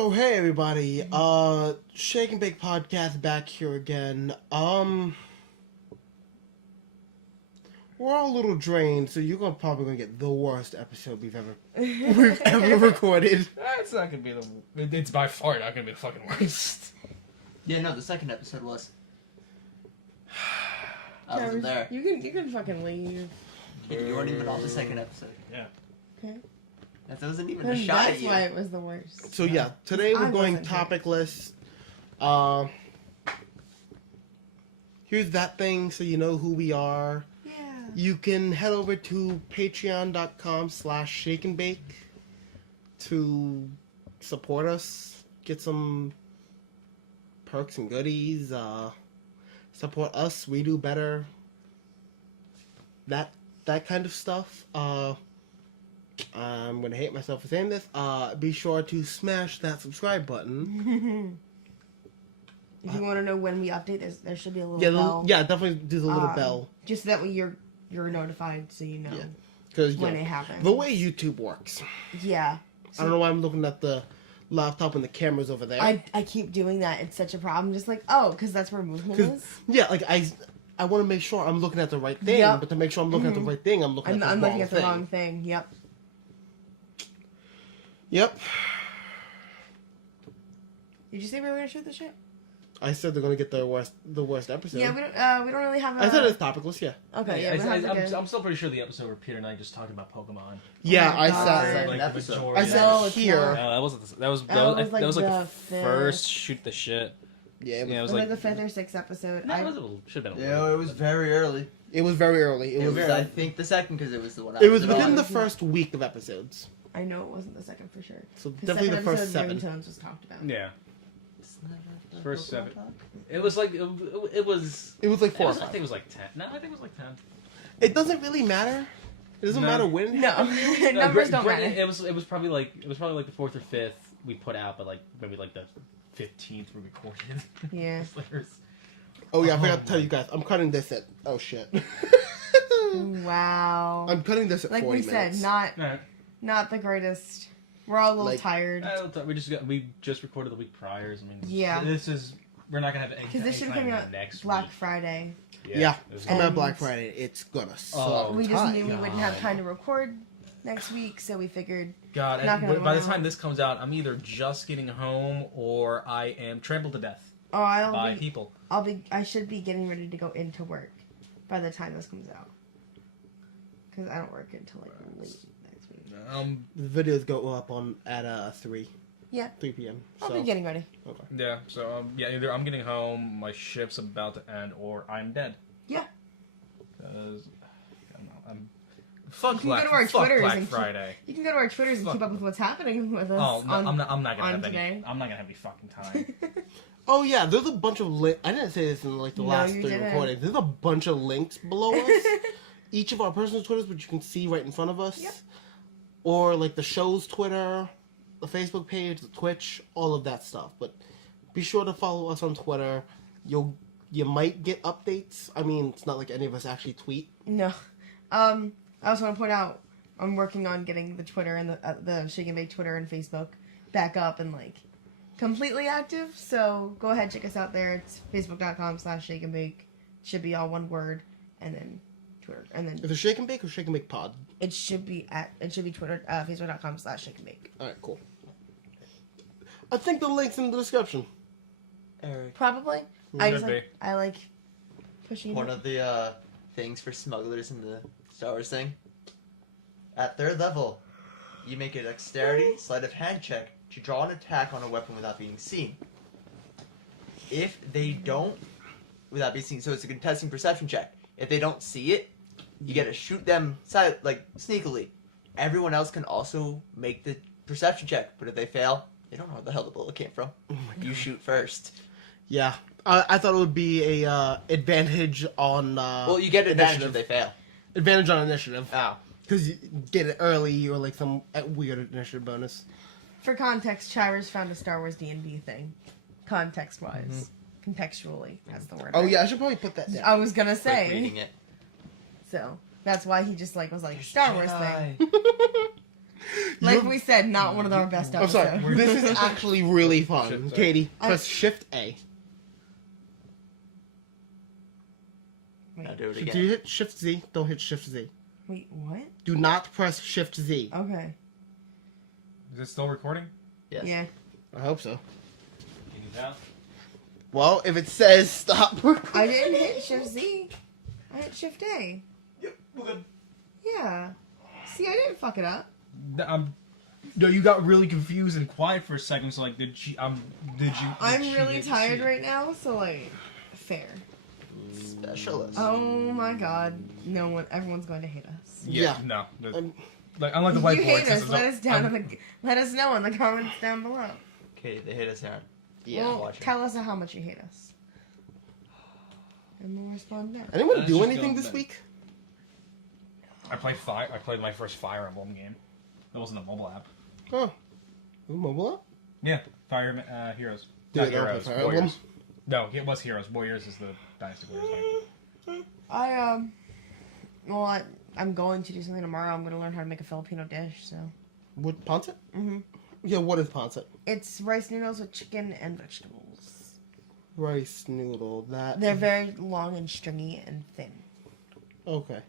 So hey everybody, Shake and Bake Podcast back here again. We're all a little drained, so you're probably gonna get the worst episode we've ever recorded. It's not gonna be it's by far not gonna be the fucking worst. Yeah, no, the second episode was. I wasn't there. You can fucking leave. You weren't even on the second episode. Yeah. Okay. That wasn't even a And shot that's at you. why it was the worst. So yeah, today we're I going wasn't here. topicless. Here's that thing so you know who we are. Yeah. You can head over to patreon.com/shakeandbake to support us, get some perks and goodies, support us, we do better, that kind of stuff. I'm gonna hate myself for saying this. Be sure to smash that subscribe button. If you want to know when we update, there should be a little bell. Yeah, definitely do the little bell. Just that way you're notified, so you know Because when it happens. the way YouTube works. Yeah. I don't know why I'm looking at the laptop and the camera's over there. I keep doing that. It's such a problem. Just like, because that's where movement is. Yeah, like I want to make sure I'm looking at the right thing, Yep. but to make sure I'm looking at the right thing, I'm looking I'm looking at at the the wrong wrong thing. Yep. Yep. Did you say we were gonna shoot the shit? I said they're gonna get the worst episode. Yeah, we don't really have. I said it's topicless. Yeah. Okay, yeah, we don't have like a- I'm still pretty sure the episode where Peter and I just talked about Pokemon. Yeah, my I God. sat. Second Like the episode. majority. I of said No, it. it's here. not. No, that wasn't. That was like the the first shoot the shit. Yeah, Yeah, it It was was like the fifth or sixth episode. no, it should have been. Yeah, it was very early. it was very early. It was, very. I think, the second because it was the one. I It was in within on. the first week of episodes, I know it wasn't the second for sure. so 'Cause definitely the second first episode, 7. Ringtones was talked about. Yeah, First Pokemon 7. talk? it was like it was. It was like 4 or I 5. think it was like 10. No, I think it was like 10. It doesn't really matter. It doesn't No. matter when. No, numbers don't Granted, matter. It was probably like the 4th or 5th we put out, but like maybe like the 15th we recorded. Yeah. Oh yeah, I forgot Oh to tell you guys. I'm cutting this at. Oh shit. Wow. I'm cutting this at Like 40 we said, minutes. not the greatest. We're all a little Like- tired. we just recorded the week prior. I mean, Yeah. we're not gonna have Because this should be coming out next Black week. Friday. Yeah, it was coming out And- Black Friday. It's gonna suck. Oh, We just knew we wouldn't have God. time to record next week, so we figured. God, Not and gonna by the know. time this comes out, I'm either just getting home or I am trampled to death Oh, by people. I should be getting ready to go into work by the time this comes out. Because I don't work until like late next week. The videos go up at 3. Yeah. 3 p.m. I'll So be getting ready. okay. Yeah, so either I'm getting home, my shift's about to end, or I'm dead. Yeah. Because I don't know, fuck You can Black, go to our fuck Twitters Black and keep- Friday. You can go to our Twitters and Fuck. keep up with what's happening with us. Oh, no, on, I'm not gonna on have today. any. I'm not gonna have any fucking time. Oh yeah, there's a bunch of I didn't say this in like the No, last you 3 didn't. recordings. There's a bunch of links below us. Each of our personal Twitters, which you can see right in front of us. Yep. Or like the show's Twitter, the Facebook page, the Twitch, all of that stuff. But be sure to follow us on Twitter. You might get updates. I mean, it's not like any of us actually tweet. No. I also want to point out I'm working on getting the Twitter and the Shake and Bake Twitter and Facebook back up and like completely active. So go ahead, check us out there. It's facebook.com/Shake and Bake. Should be all one word, and then Twitter, and then Is it Shake and Bake or Shake and Bake Pod? it should be Twitter, facebook.com/Shake and Bake. All right, cool. I think the link's in the description. Eric. Probably. I just Could like I like pushing. One it. of the things for smugglers in the Star Wars thing. At 3rd level, you make a dexterity sleight of hand check to draw an attack on a weapon without being seen. If they don't, without being seen, so it's a contesting perception check. If they don't see it, you get to shoot them sneakily. Everyone else can also make the perception check, but if they fail, they don't know where the hell the bullet came from. You shoot first. Yeah, I thought it would be a advantage on. Well, you get advantage if initiative. they fail. Advantage on initiative. Oh. Because you get it early or like some weird initiative bonus. For context, Chira's found a Star Wars D&D thing. Context-wise. Contextually, that's the word. Oh right? yeah, I should probably put that down. I was gonna Like reading say. it. So, that's why he just like was like, Star Wars thing. Like You're- we said, not one of our best I'm episodes. sorry. This is actually really fun. Shit, sorry. Katie, I- press Shift A. Now do it Do you again. hit Shift Z? Don't hit Shift Z. Wait, what? Do not press Shift Z. Okay. Is it still recording? Yes. Yeah. I hope so. Can you tell? Well, if it says stop. I didn't hit Shift Z. I hit Shift A. Yep, we're good. Yeah. See, I didn't fuck it up. No, you got really confused and quiet for a second. So like, did you? I'm really tired right now, so like, fair. Specialist. Oh my god. No one, everyone's going to hate us. Yeah. Yeah. No. I'm- Like unlike the If whiteboard. you hate since us, it's let up- us down I'm- in the, let us know in the comments down below. Okay, they hit us, Aaron. Yeah. Well, watching. tell us how much you hate us. And we'll respond back. Anyone Let's do just anything go this back. week? I played my first Fire Emblem game. That wasn't a mobile app. Oh. Ooh, mobile app? Yeah, Fire Heroes. Dude, Not Heroes. Fire Warriors. Emblem? No, it was Heroes. Warriors is the Dynasty Warriors. Game. Well, I'm going to do something tomorrow. I'm going to learn how to make a Filipino dish, so. What, Ponset? Mm-hmm. Yeah, what is Ponset? It's rice noodles with chicken and vegetables. Rice noodle, that... They're very long and stringy and thin. Okay.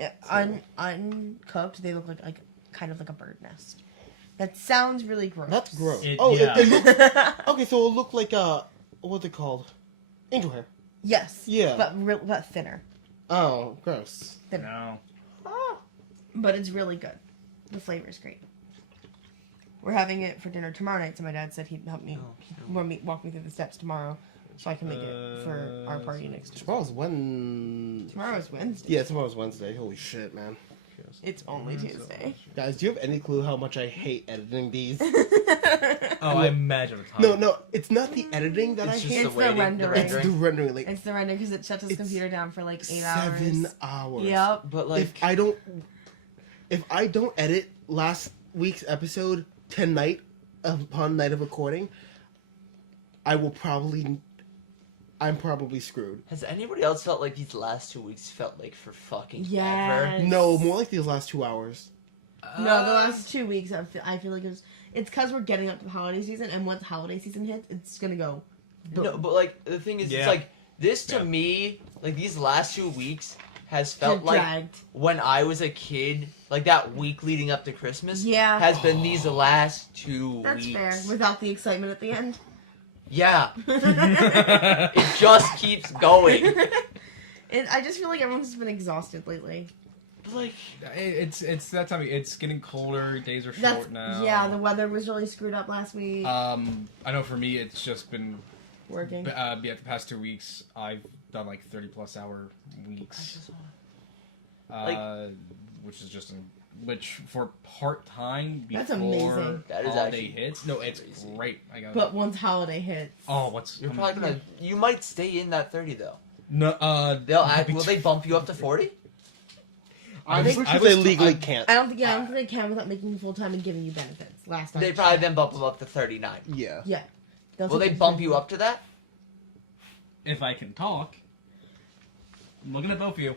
Yeah, uncooked, they look like kind of like a bird nest. That sounds really gross. That's gross. It- oh, yeah. it looks... Okay, so it'll look like a... What's it called? Angel hair. Yes. Yeah. But thinner. Oh, gross. No. But it's really good. The flavor is great. We're having it for dinner tomorrow night, so my dad said he'd help me, walk me through the steps tomorrow, so I can make it for our party next Tuesday. Tomorrow's when... Tomorrow is Wednesday. Yeah, tomorrow's Wednesday. Holy shit, man. It's only Tuesday. Guys, do you have any clue how much I hate editing these? Oh, I imagine the time. No, it's not the editing that It's I just hate. It's the waiting, rendering. It's the rendering. Like, It's the render because it shuts his It's computer down for like 8 7 hours. hours. Yep. But like, If I don't edit last week's episode tonight upon night of recording, I'm probably screwed. has anybody else felt like these last 2 weeks felt like for fucking Yes. ever? No, more like these last 2 hours. No, the last 2 weeks I feel like it's because we're getting up to the holiday season, and once holiday season hits, it's gonna go. Boom. No, but like the thing is, Yeah. it's like this to Yeah. me, like these last 2 weeks has felt like Dragged. when I was a kid, like that week leading up to Christmas. Yeah. has been these last 2 That's weeks. fair. Without the excitement at the end. Yeah, it just keeps going. And I just feel like everyone's just been exhausted lately. Like, It's that time. It's getting colder. Days are That's short now. yeah. The weather was really screwed up last week. I know for me, it's just been Working. yeah, the past 2 weeks. I've done like 30+ hour weeks, which is just which for part time before That's amazing. That is holiday actually hits. No, it's crazy. great. I got But once holiday hits, what's you're probably gonna. You might stay in that 30 though. no Will they bump you up to 40? I'm was- pretty I sure they was- legally I- can't. I don't think they can without making you full time and giving you benefits. Last time They I probably checked. then bump them up to 39. Yeah. Yeah. They'll Will they take bump you up to that? if I can talk. I'm looking at both of you.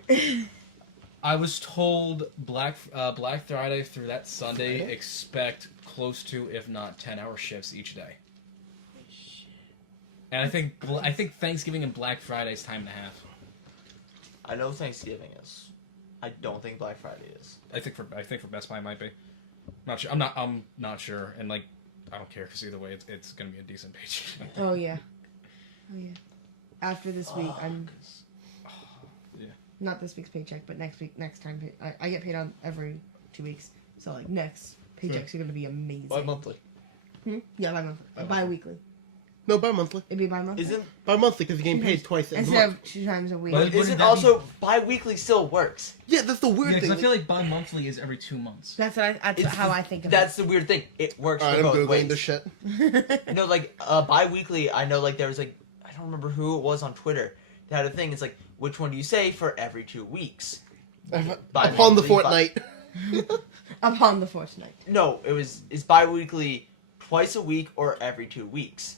I was told Black Friday through that Sunday, Friday? expect close to, if not 10-hour shifts each day. And I think Thanksgiving and Black Friday is time and a half. I know Thanksgiving is. I don't think Black Friday is. I think for Best Buy it might be. Not sure. I'm not sure, and like I don't care because either way it's gonna be a decent page. Oh yeah. Oh yeah. After this week, I'm Yeah. not this week's paycheck, but next time I get paid on every 2 weeks. So like next paychecks are gonna be amazing. Bi-monthly. Yeah, bi-monthly. Bi-weekly. No, bi-monthly. It'd be bi-monthly. Isn't Bi-monthly because you're getting paid twice a Instead month. of 2 times a week. But- isn't did that also bi-weekly still works? Yeah, that's the weird Yeah, thing. because I feel like bi-monthly is every 2 months. That's how I think of That's the weird thing. It works Alright, for I'm both googling ways. the shit. it. No, like bi-weekly. I know, like there was like I don't remember who it was on Twitter. They had a thing. It's like which one do you say for every 2 weeks? Upon Bi-monthly, the fortnight. Upon the fortnight. No, it's bi-weekly twice a week or every 2 weeks.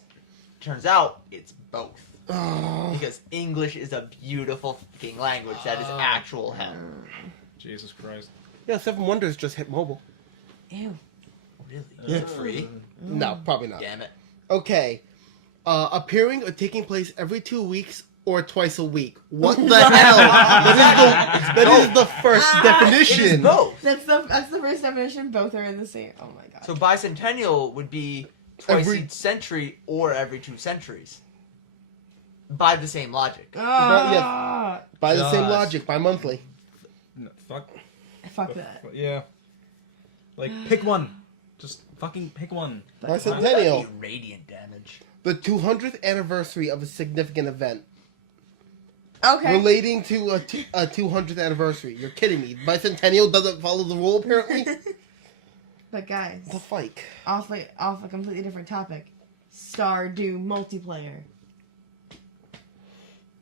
Turns out it's both. Oh. Because English is a beautiful fucking language that is actual hell. Jesus Christ. Yeah, Seven Wonders just hit mobile. Ew. Really? Yeah. Free? No, probably not. Damn it. Okay. Appearing or taking place every 2 weeks or twice a week. What the hell? That is the first It is definition. both. That's the first definition. Both are in the same. Oh my god. So bicentennial would be twice Every- each century or every 2 centuries. By the same logic. Ah, By the same Just- logic, bi-monthly. No, fuck. fuck that. Yeah. Like, pick one. Just fucking pick one. Bicentennial. That'd be radiant damage. The 200th anniversary of a significant event. Okay. Relating to a 200th anniversary. You're kidding me. Bicentennial doesn't follow the rule, apparently? But guys, The fuck? off a completely different topic. Stardew multiplayer.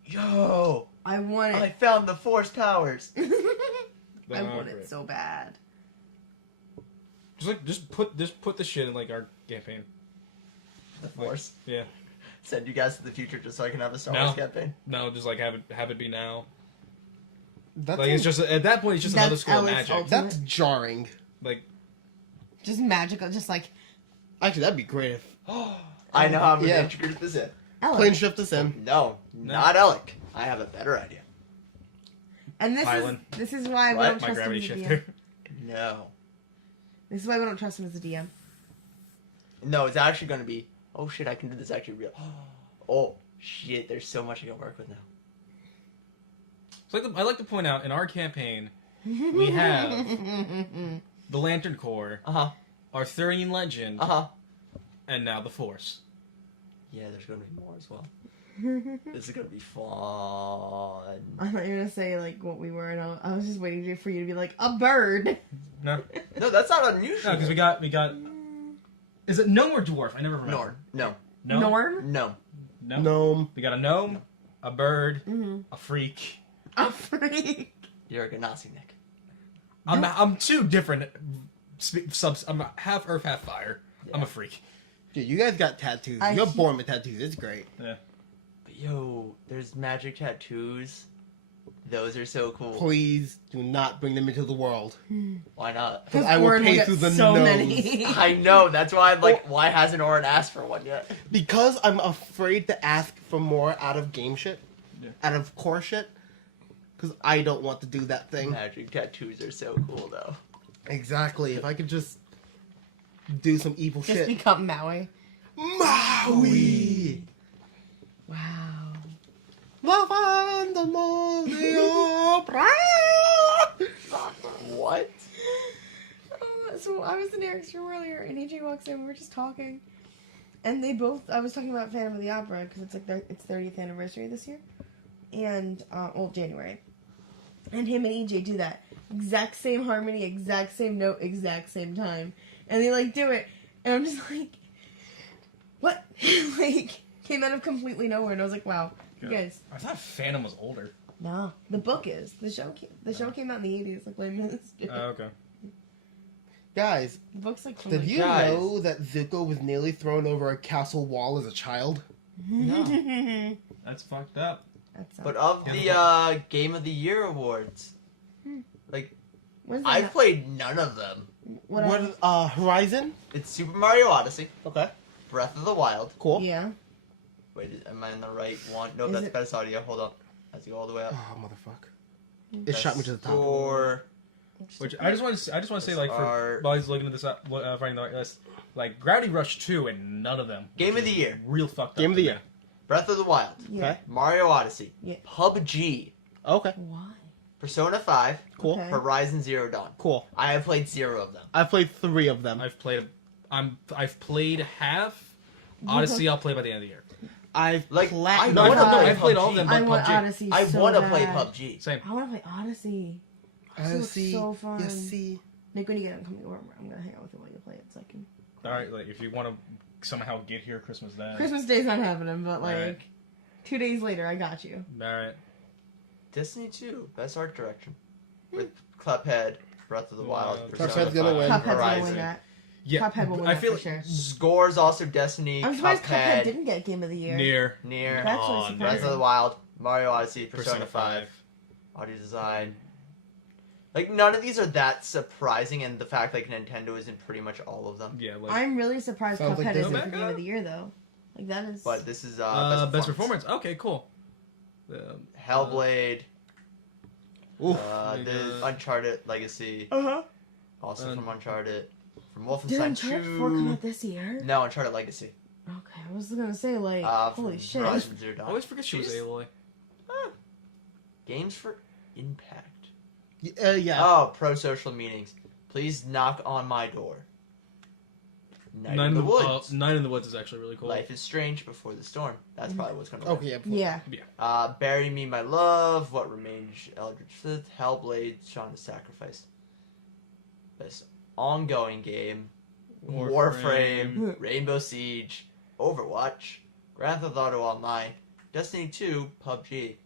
Yo! I want I it. found the force powers. I want it so bad. Just put the shit in like our campaign. The force. Yeah. Send you guys to the future just so I can have a Star No. Wars campaign. No, just like have it be now. That's, Like it's just at that point it's just another That's school of Ellis magic. ultimate. that's jarring. Like Just magical. Just like Actually, that'd be great if I know how I'm going to Yeah. introduce this in. Ellen. plane shift us in. No, not Alec. I have a better idea. And Pylon. this is why we What? don't my trust him gravity as a DM. shifter. No. This is why we don't trust him as a DM. No, it's actually going to be, oh shit, I can do this actually real. Oh shit, there's so much I can work with now. So I like to point out in our campaign we have the Lantern Corps, Uh-huh. Arthurian Legend, Uh-huh. and now the Force. Yeah, there's going to be more as well. This is going to be fun. I thought you were gonna say like what we were, and I was just waiting for you to be like a bird. No, No, that's not unusual. because we got. Is it gnome or dwarf? I never remember. Norn. No. Gnome? Norm. No. No. Gnome. We got a gnome, a bird, Mm-hmm. a freak. A freak. You're a Ganassi, Nick. I'm two different subs. I'm half earth, half fire. I'm a freak. Dude, you guys got tattoos. I You're keep- born with tattoos. It's great. Yeah. But yo, there's magic tattoos. Those are so cool. Please do not bring them into the world. Why not? Because I will Orin pay get through the so nose. many. I know, that's why I'm like, why hasn't Orin asked for one yet? Because I'm afraid to ask for more out of game shit. Yeah. Out of core shit. Because I don't want to do that thing. Magic tattoos are so cool though. Exactly. If I could just do some evil Just shit. become Maui. Maui! Wow. Lavando de obra. What? So I was in Eric's room earlier, and AJ walks in. We were just talking, and they both. I was talking about Phantom of the Opera because it's like its 30th anniversary this year, and January. And him and AJ do that exact same harmony, exact same note, exact same time, and they like do it, and I'm just like, what? Like came out of completely nowhere, and I was like, wow, you guys. I thought Phantom was older. No, the book is the show came out in the 80s, like Les Mis. Okay. Guys, The book's like from did like, you Guys. know that Zuko was nearly thrown over a castle wall as a child? No. That's fucked up. That's But of the Game of the Year awards, like, When's that? I've played none of them. What? Horizon? It's Super Mario Odyssey, Okay, Breath of the Wild. cool. Yeah. Wait, am I in the right one? No, Is that's it- best audio. Hold on. Has to go all the way up. Oh, motherfucker. It shot me to the top. Score. Which I just want to say like Are- for while he's looking at this up, finding the right list, like Gravity Rush 2 and none of them. Game which of the is Year. Real fucked up. Game of the to year. me. Breath of the Wild. Yeah. Okay. Mario Odyssey. Yeah. PUBG. Okay, Why? Persona 5. cool. Okay. Horizon Zero Dawn. Cool. I have played 0 of them. I've played 3 of them. I've played half. Odyssey I'll play by the end of the year. I've Like, plat- I No, wanna play I've played all PUBG. of them, I but want PUBG. Odyssey. I so want to bad. play PUBG. Same. I want to play Odyssey. I looks see. so fun. You see. Nick, when you get it, come over. I'm gonna hang out with you while you play it, so I can. All right, like if you want to somehow get here Christmas Day. Christmas Day's not happening, but like Alright. 2 days later, I got you. All right. Destiny 2. Best art direction. With Cuphead, Breath of the Wild, Cuphead's Persona gonna 5, win. Cuphead's gonna Horizon. win that. Yeah. Cuphead will win I that feel for sure. Scores also Destiny, I'm surprised Cuphead Cuphead, didn't get Game of the Year. near. Near, That's actually on, Breath surprising. of the Wild, Mario Odyssey, Persona Persona 5, 5. audio design. Like, none of these are that surprising, and the fact, like, Nintendo is in pretty much all of them. Yeah, like I'm really surprised Sounds like Cuphead this isn't is- for Game of the Year though. Like that is. But this is best performance. Okay, cool. Hellblade, Oof. the Uncharted Legacy, Uh-huh. also And- from Uncharted, from Did Wolfenstein Uncharted 4 come 2. out this year? No, Uncharted Legacy. Okay, I was gonna say like, From holy shit. Horizon Zero I Dawn. always forget she was She's- Aloy. Games for Impact. Yeah. Oh, pro-social meetings. Please knock on my door. Night in the Woods. Night in the Woods is actually really cool. Life is strange before the storm. That's probably what's going to Okay. Yeah. Yeah. Bury Me, My Love, What Remains, Eldritch Fifth, Hellblade, Shaun of Sacrifice. Best ongoing game, Warframe, Rainbow Siege, Overwatch, Grand Theft Auto Online, Destiny 2, PUBG.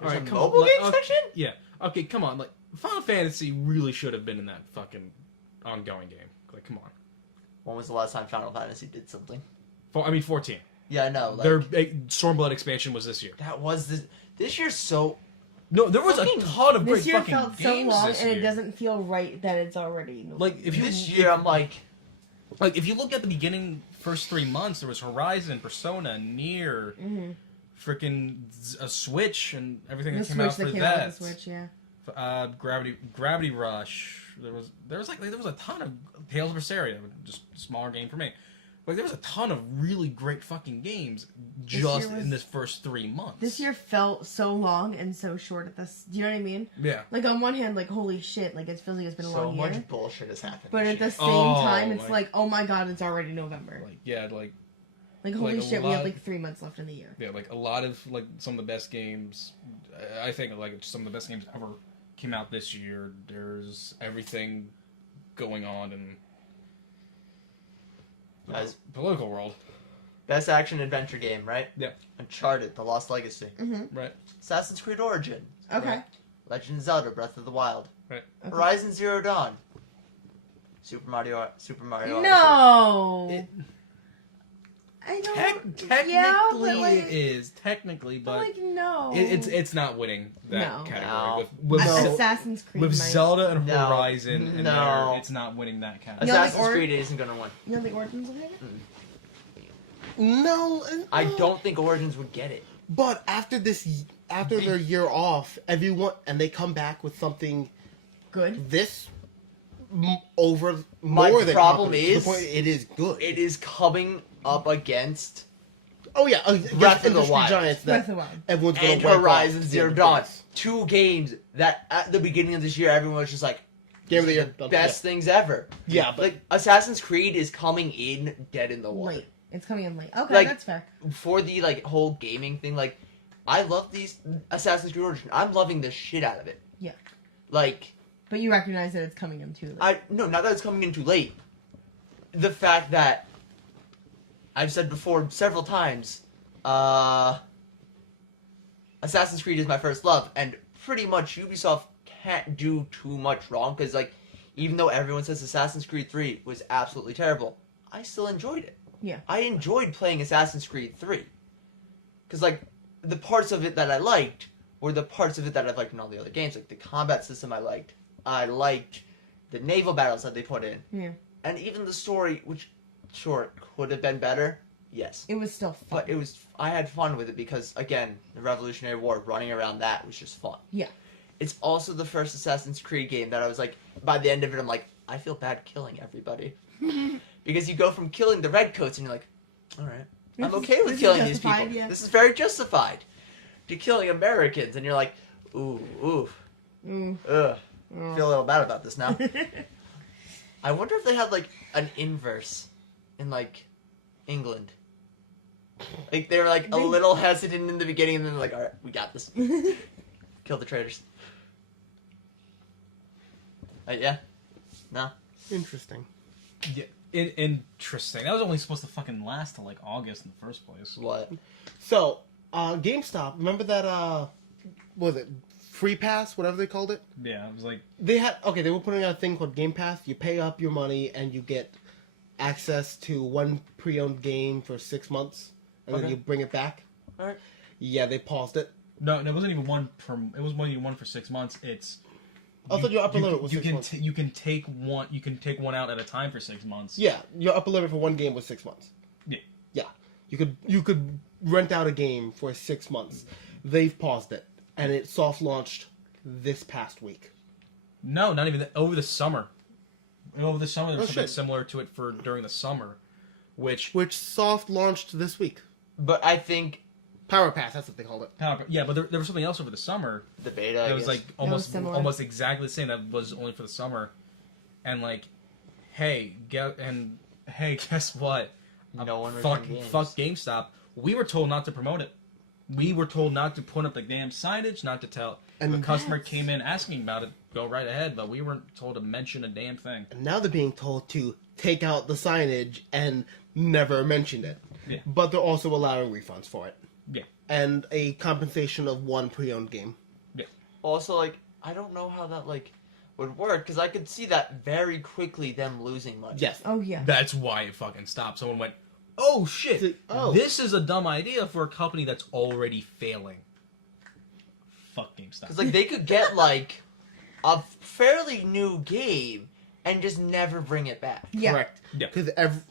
There's Alright, a come on, mobile like, game section? Okay, come on. Like Final Fantasy really should have been in that fucking ongoing game. Like, come on. When was the last time Final Fantasy did something? 14. Yeah, I know. Like, Their Stormblood expansion was this year. that was this year's so. No, there was Fucking- a ton of great This year fucking felt so games long, this and it year. doesn't feel right that it's already. Like if you This year, I'm like, if you look at the beginning first 3 months, there was Horizon, Persona, Nier, freaking a Switch, and everything The that came Switch out for that came that. out with the Switch, yeah. Gravity Rush. There was a ton of Tales of Berseria, just a smaller game for me. Like there was a ton of really great fucking games just year was- in this first 3 months. This year felt so long and so short at this. Do you know what I mean? yeah. Like on one hand, like holy shit, like it feels like it's been a so long much year. bullshit has happened. But this at the year. same Oh, time, it's like- like, oh my god, it's already November. Like holy like a shit, we have lot- like 3 months left in the year. Yeah, like a lot of like some of the best games. I think like some of the best games ever came out this year. There's everything going on in the Guys. political world, Best action adventure game, right? Yeah. Uncharted: The Lost Legacy, right? Assassin's Creed Origin, Okay. Right. Legend of Zelda: Breath of the Wild, Right. Okay. Horizon Zero Dawn, Super Mario Odyssey. No. It- I don't. Technically, yeah, but like, it is technically, but but like no. it's not winning that No. category No. with No. Assassin's Creed. with might. Zelda and No. Horizon, and No. there, it's not winning that category. No, like Assassin's Or- Creed isn't gonna win. You don't think Origins will hit it? No. I don't think Origins would get it. But after their year off, everyone and they come back with something Good. this over My more than problem competent, to is- the point it is good. It is coming up against Oh yeah, against Breath of the industry Wild. giants Breath that of the Wild. everyone's gonna and wipe off Horizon at the Zero end of Dawn. this. 2 games that at the beginning of this year everyone was just like, Game of the "These year, are the done." best things ever. Yeah, but Like Assassin's Creed is coming in dead in the water. Late. It's coming in late. Okay, Like- that's fair. For the like whole gaming thing, like I love these Assassin's Creed Origin. I'm loving the shit out of it. Yeah. Like But you recognize that it's coming in too late. not that it's coming in too late. The fact that I've said before several times, Assassin's Creed is my first love, and pretty much Ubisoft can't do too much wrong because like even though everyone says Assassin's Creed 3 was absolutely terrible, I still enjoyed it. Yeah. I enjoyed playing Assassin's Creed 3 because like the parts of it that I liked were the parts of it that I liked in all the other games. Like the combat system I liked the naval battles that they put in, Yeah. and even the story, which sure could have been better. Yes, It was still fun. but it was. I had fun with it because again, the Revolutionary War, running around that was just fun. Yeah. It's also the first Assassin's Creed game that I was like, by the end of it, I'm like, I feel bad killing everybody because you go from killing the redcoats and you're like, all right, I'm This is- okay this with is killing these justified, people. yeah. This is very justified. To killing Americans and you're like, ooh, Mm. ugh. Oh. Feel a little bad about this now. I wonder if they had like an inverse in like England. Like they were like a They- little hesitant in the beginning, and then like, all right, we got this. Kill the traitors. Yeah. No. interesting. Yeah, interesting. That was only supposed to fucking last till like August in the first place. What? So, GameStop, remember that what was it, Free Pass, whatever they called it? Yeah, it was like They were putting out a thing called Game Pass. You pay up your money and you get access to one pre-owned game for 6 months, and then Okay. you bring it back. Alright. Yeah, they paused it. no, it wasn't even one per. It was only one for 6 months. It's I thought your upper you, limit was you 6 can months. you can take one out at a time for 6 months. Yeah, your upper limit for one game was 6 months. Yeah. Yeah, you could rent out a game for 6 months. They've paused it, and it soft launched this past week. No, not even that. Over the summer. Over the summer, there was Oh, something shit. similar to it for during the summer, which Which soft launched this week. But I think Power Pass, that's what they called it. yeah, but there was something else over the summer the beta. that I was guess. like almost similar. almost exactly the same. That was only for the summer, and like, hey, guess what? No one fuck returned games. fuck GameStop. We were told not to promote it. We were told not to put up the damn signage, not to tell. And If a customer came in asking about it, go right ahead. But we weren't told to mention a damn thing. And now they're being told to take out the signage and never mention it. Yeah. But they're also allowing refunds for it. Yeah. And a compensation of one pre-owned game. Also, like, I don't know how that like would work because I could see that very quickly them losing money. Yes. Oh yeah. That's why it fucking stopped. Someone went, "Oh shit! See, oh. This is a dumb idea for a company that's already failing." Fuck GameStop. Because like they could get like a fairly new game and just never bring it back. Yeah. Correct. Yeah.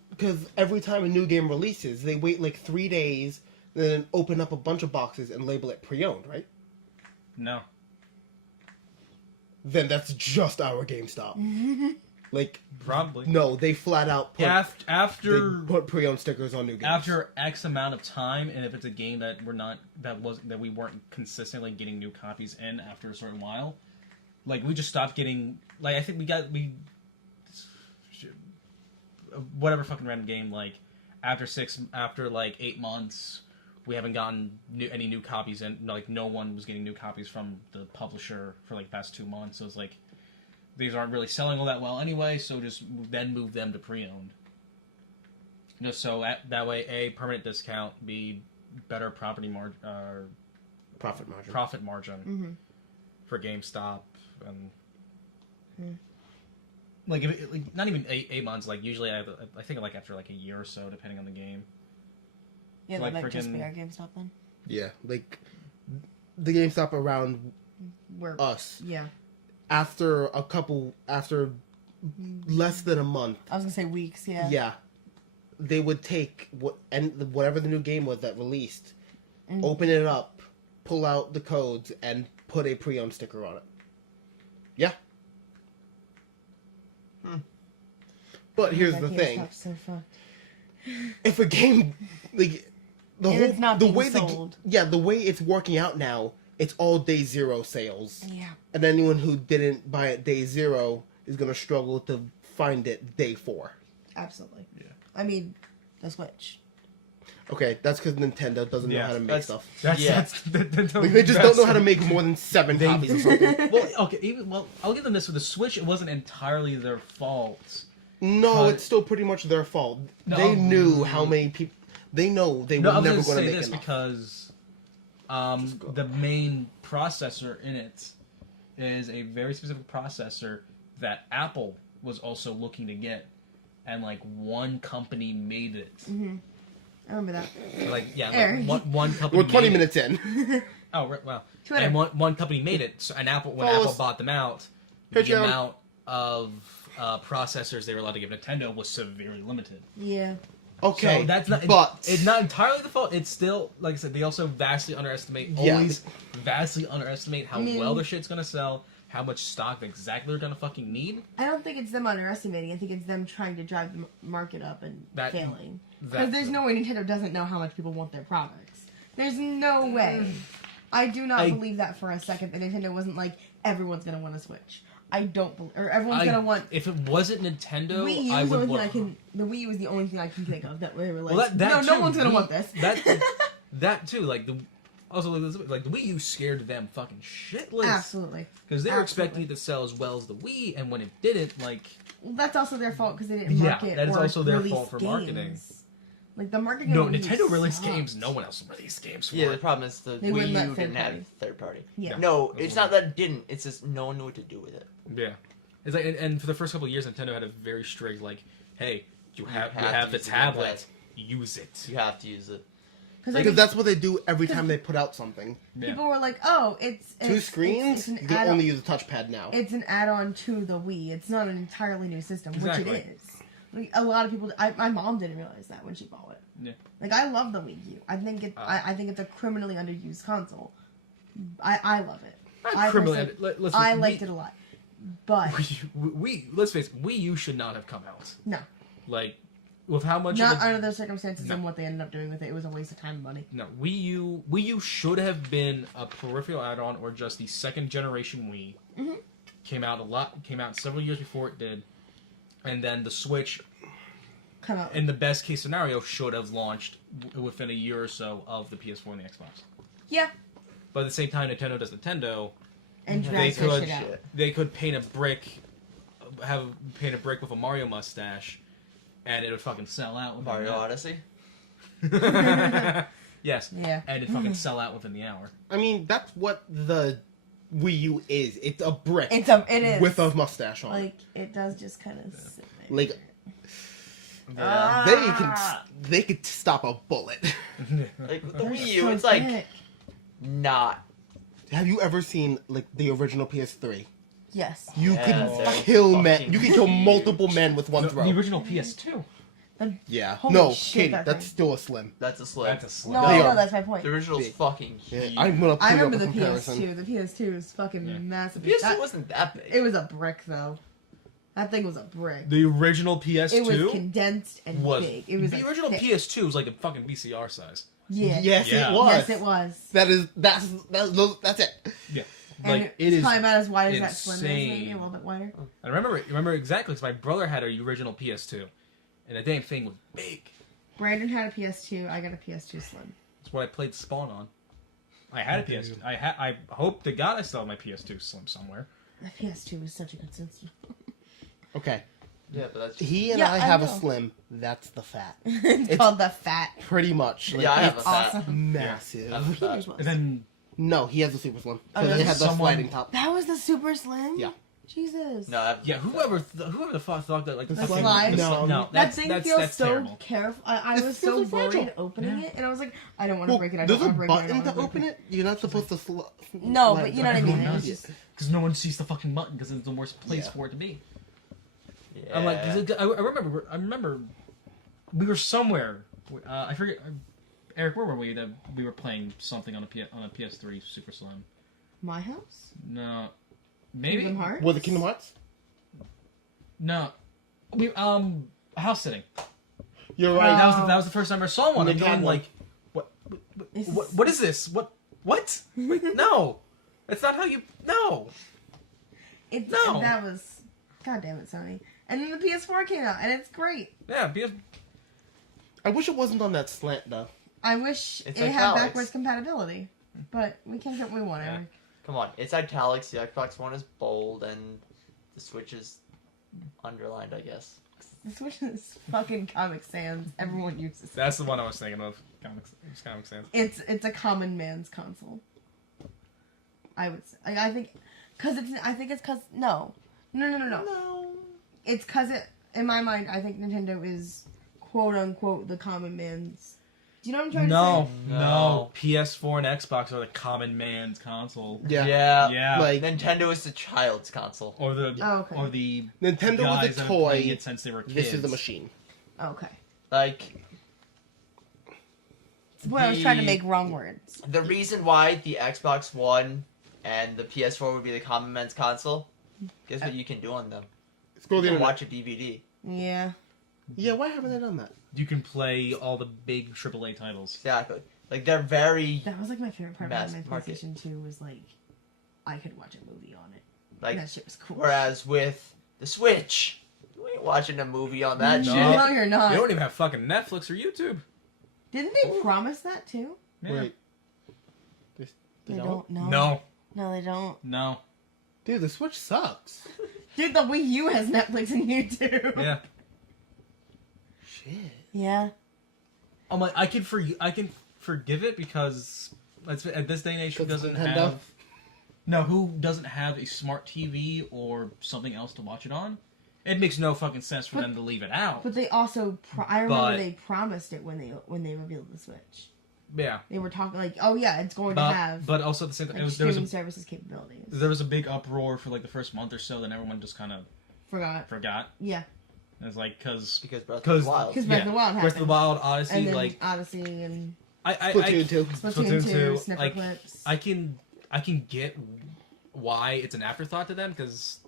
Because every time a new game releases, they wait like 3 days, then open up a bunch of boxes and label it pre-owned, right? No. Then that's just our GameStop. Like, Probably. no, they flat out put, After they put pre-owned stickers on new games. after X amount of time, and if it's a game that we weren't consistently getting new copies in after a certain while, like we just stopped getting. Like I think whatever fucking random game, like after like 8 months, we haven't gotten any new copies in. Like no one was getting new copies from the publisher for like the past 2 months. So it's like these aren't really selling all that well anyway. So just then move them to pre-owned. Just so that way, A, permanent discount, B, better profit margin Profit margin. for GameStop, and like, if it, like not even 8 months. Like usually, I think like after like a year or so, depending on the game. Yeah, Like that might just frickin- be our GameStop then. Yeah, like the GameStop around We're us yeah. after less than a month. I was gonna say weeks. Yeah. Yeah, they would take whatever the new game was that released, open it up, pull out the codes, and put a pre-owned sticker on it. Yeah. But here's That the thing: GameStop's so fucked. if a game, like the And whole it's not the being way sold. the way it's working out now, it's all day zero sales, Yeah. and anyone who didn't buy it day zero is gonna struggle to find it day 4. Absolutely. Yeah. I mean, the Switch. Okay, that's because Nintendo doesn't know Yeah, how to make that's- stuff. Yeah. Like, they just don't know how to make more than 7 copies of something. Well, okay, I'll give them this with the Switch. It wasn't entirely their fault. No, But- it's still pretty much their fault. No. They knew how many people. They know they No, were I'm never going to going to say make this enough. because go. the main processor in it is a very specific processor that Apple was also looking to get, and like one company made it. I remember that. Like yeah, Eric. like one company. We're 20 made minutes in. It. Oh right, wow. Twitter. And one company made it, so, and Apple when Follow Apple us. bought them out, Patreon. the amount of processors they were allowed to give Nintendo was severely limited. Yeah. Okay, So that's not, but it's not entirely the fault. It's still, like I said, they also vastly underestimate, Yeah. always vastly underestimate how I mean- well their shit's gonna sell, how much stock exactly they're gonna fucking need. I don't think it's them underestimating. I think it's them trying to drive the market up and That- failing. that- Because there's no way Nintendo doesn't know how much people want their products. There's no way. I do not I- believe that for a second. That Nintendo wasn't like everyone's gonna want a Switch. I don't believe, or everyone's gonna want. If it wasn't Nintendo, Wii U I is the would only thing want. The Wii U is the only thing I can think of that they were like, Well, that no, too, no one's gonna Wii- want this. That too, like the like the Wii U scared them fucking shitless. Absolutely. Because they were Absolutely. expecting it to sell as well as the Wii, and when it didn't, like Well, that's also their fault because they didn't Yeah, market. that is or also their release fault for games. marketing. Like the marketing. no, on Wii U Nintendo released sucked. games, no one else released games for Yeah, the it. problem is the They wouldn't Wii let U third didn't have parties. third party. Yeah. No, That's it's what not that it didn't. It's just no one knew what to do with it. Yeah, it's like, and for the first couple of years, Nintendo had a very strict like, hey, you have have the to use the tablet, gamepad. use it. You have to use it. Because Because that's what they do every time they put out something. Yeah. people were like, "Oh, it's Two it's, screens, It's, an you can add-on. only use a touchpad now. It's an add-on to the Wii. It's not an entirely new system, which Exactly. it is. Like a lot of people, my mom didn't realize that when she bought it. Yeah. Like I love the Wii U. I think I think it's a criminally underused console. I love it. I personally- I liked it a lot, but We let's face it, Wii U should not have come out. no, Like, with how much not of a, under those circumstances No. and what they ended up doing with it. It was a waste of time and money. no Wii U should have been a peripheral add-on or just the second generation Wii. Mhm. Came out several years before it did, and then the Switch, Come out. in the best case scenario, should have launched within a year or so of the PS4 and the Xbox. Yeah, But at the same time, Nintendo does Nintendo. and They drag that could- shit out. Shit. They could paint a brick with a Mario mustache, and it would fucking sell out. within Mario that. Odyssey. Yes. Yeah. And it'd fucking sell out within the hour. I mean, that's what the Wii U is. It's a brick It is with a mustache on it. like it does just kind of sit there. Like Yeah. they could stop a bullet. Like with the They're Wii U, so it's like thick. not. Have you ever seen like the original PS3? Yes. You Yeah, could they're kill men. fucking You could kill huge. multiple men with one The throw. original PS2. Yeah. Holy No, shit, Katie, that that's thing. still a slim. That's a slip. That's a slim. No, They no, are that's my point. The original's Big. fucking Yeah, huge. I'm gonna. I pull remember up the a comparison. PS2. The PS2 is fucking Yeah. massive. PS2 That- wasn't that big. It was a brick though. That thing was a brick. The original PS2 It was condensed and was big. It was the like original thick. PS2 was like a fucking VCR size. Yeah. Yes, Yeah. it was. Yes, it was. That's it. Yeah. And Like it's it is. probably about as wide as that slim is, maybe insane. a little bit wider. I remember exactly because my brother had a original PS2, and the damn thing was big. Brandon had a PS2. I got a PS2 Slim. That's what I played Spawn on. I had a PS2. I hope to God I still have my PS2 Slim somewhere. The PS2 was such a good system. Okay. Yeah, but that's He and Yeah, I I have a know. slim. That's the fat. It's called the Fat. Pretty much. Like, yeah. I have a it's fat. Awesome. massive. I have a Peter's fat. was. And then No, he has a super slim. Oh, Because does it had the someone- sliding top. That was the Super Slim? Yeah. Jesus. No, I have yeah, whoever the fuck thought that like The fucking- slide? No. no, That that's, thing that's, feels that's so terrible. careful. I It's was so really worried fragile. opening Yeah. it, and I was like, I don't want to Well, break it. I there's don't a want to break it. I button don't to wanna open break it. You're not supposed to. No, but you know what I mean. Everyone It's knows just- because no one sees the fucking button because it's the worst place Yeah. for it to be. Yeah. I'm like, 'cause I remember we were somewhere. I forget. Eric, where were we? That we were playing something on a PS3 Super Slim. My house? No, maybe Kingdom Hearts? Was it Kingdom Hearts? no. We house sitting. You're Oh. right. That was the first time I saw one. Nick I'm had going one. like, what This is- what is this? What? No, that's not how you. No. No. That was. God damn it, Sony. And then the PS4 came out, and it's great. Yeah, because I wish it wasn't on that slant though. I wish It's it had italics. backwards compatibility. But we can't get what we want, Yeah. Eric. Come on, it's italics. The Xbox One is bold, and the Switch is underlined, I guess. The Switch is fucking Comic Sans. Everyone uses it. that's the one I was thinking of. Comic Sans. It's a common man's console. I would say. I think it's because no. It's because it in my mind I think Nintendo is quote unquote the common man's. Do you know what I'm trying No, to no. PS4 and Xbox are the common man's console. Yeah. Yeah. Like Nintendo is the child's console. Or the Oh, okay. or the Nintendo guys was that a have been playing toy. it since they were kids. This is a machine. say? Okay. Like, It's what I was trying to The- make wrong words. the reason why the Xbox One and the PS4 would be the common man's console, guess what you can do on them? Scroll the You can internet. watch a DVD. Yeah. Yeah, why haven't they done that? You can play all the big AAA titles. Exactly. Like, they're very, That was like my favorite part Mass about my market. PlayStation 2 was like I could watch a movie on it. like, That shit was cool. whereas with the Switch, you ain't watching a movie on that No. shit. No, you're not. They don't even have fucking Netflix or YouTube. Didn't they promise that too? Yeah. Wait. They don't. No. No, No, they don't. no. Dude, the Switch sucks. Dude, the Wii U has Netflix and YouTube. Yeah. Shit. Yeah. I'm like, I can forgive it because at this day and age, who Because doesn't Nintendo? have who doesn't have a smart TV or something else to watch it on? It makes no fucking sense for But- them to leave it out. But they also, I remember But- they promised it when they revealed the Switch. Yeah. They were talking like, oh yeah, it's going to have But also at the same time, like, there was streaming a services capabilities. there was a big uproar for like the first month or so. Then everyone just kind of Forgot. And Yeah, it's like because Because Breath of 'Cause- the Wild. because Breath of the Wild Breath of the happened. Wild, Odyssey, And then like Odyssey and Splatoon 2. Splatoon 2, Snipper like Clips. I can get why it's an afterthought to them because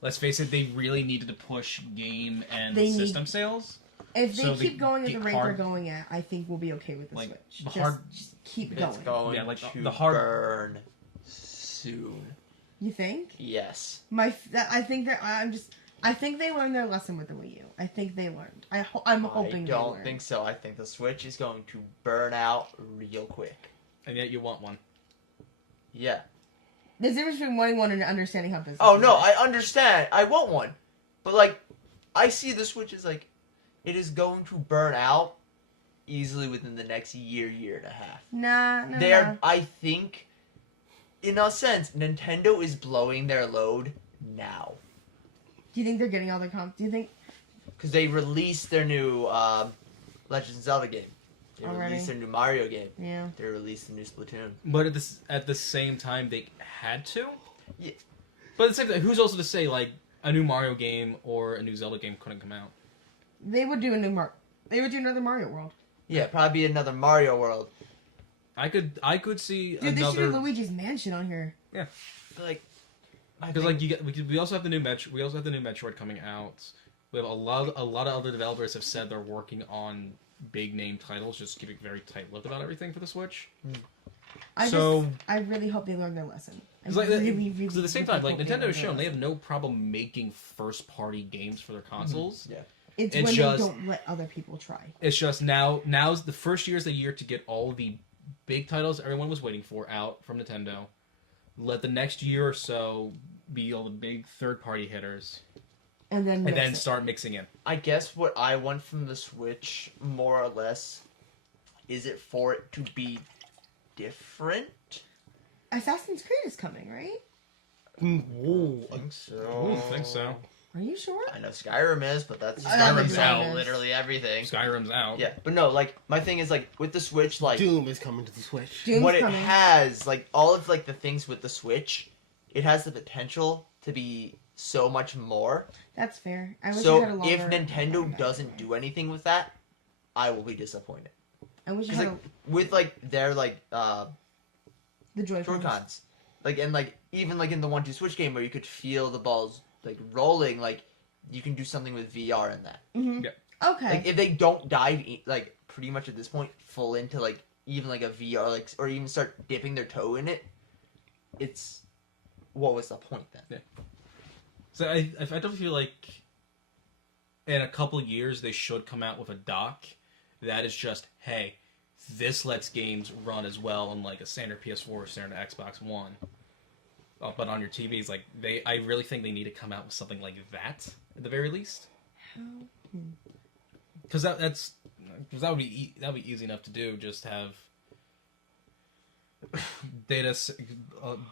let's face it, they really needed to push game and They need- system sales. If they so keep the- going at the the rate hard- they're going at, I think we'll be okay with the Like, Switch. the Just, hard- just keep It's going. going Yeah, like, to the hard- burn soon. You think? Yes. I think I think they learned their lesson with the Wii U. I think they learned. I'm hoping I they don't learned. think so. I think the Switch is going to burn out real quick. And yet you want one. Yeah. There's a difference between wanting one and understanding how business. Oh no, works. I understand. I want one, but like, I see the Switch as like, it is going to burn out easily within the next year and a half. Nah. They are. I think, in a sense, Nintendo is blowing their load now Do you think they're getting all their comp? Do you think? because they released their new Legend of Zelda game. They Already? released their new Mario game. Yeah. They released the new Splatoon. But at the same time, they had to. Yeah. But at the same time, who's also to say like a new Mario game or a new Zelda game couldn't come out? They would do a new They would do another Mario World. Yeah, probably be another Mario World. I could see Dude, they should do another Luigi's Mansion on here. Like, I because think- like we also have the new we also have the new Metroid coming out. We have a lot of other developers have said they're working on big name titles, just keeping very tight-lipped about everything for the Switch. I really hope they learn their lesson. I Because really, at the same really time, like hope they Nintendo learn has their shown they lesson. have no problem making first-party games for their consoles. Yeah. It's it's when just- they don't let other people try. It's just now's the first year is the year to get all the big titles everyone was waiting for out from Nintendo. Let the next year or so be all the big third-party hitters, And then and then mix it. start mixing in. I guess what I want from the Switch, more or less, is it for it to be different? Assassin's Creed is coming, right? Whoa. I think so. I don't think so. Are you sure? I know Skyrim is, but that's I don't think Skyrim's so. out. literally everything. Skyrim's out. Yeah, but no, like my thing is like with the Switch, like Doom is coming to the Switch. Doom's what it coming. has, like all of like the things with the Switch, it has the potential to be so much more. That's fair. I wish it So had a longer if Nintendo timeline. doesn't do anything with that, I will be disappointed. I wish it Because had like with like their like the Joy-Cons. Joy-Cons, like and like even like in the 1-2 Switch game where you could feel the balls like rolling, like you can do something with VR in that. Mm-hmm. Yeah. Okay. Like if they don't dive like pretty much at this point full into like even like a VR like or even start dipping their toe in it, it's what was the point then? So I don't feel like in a couple of years they should come out with a dock that is just, hey, this lets games run as well on like a standard PS4 or standard Xbox One. But on your TVs, like I really think they need to come out with something like that at the very least. Because that would be easy enough to do. Just have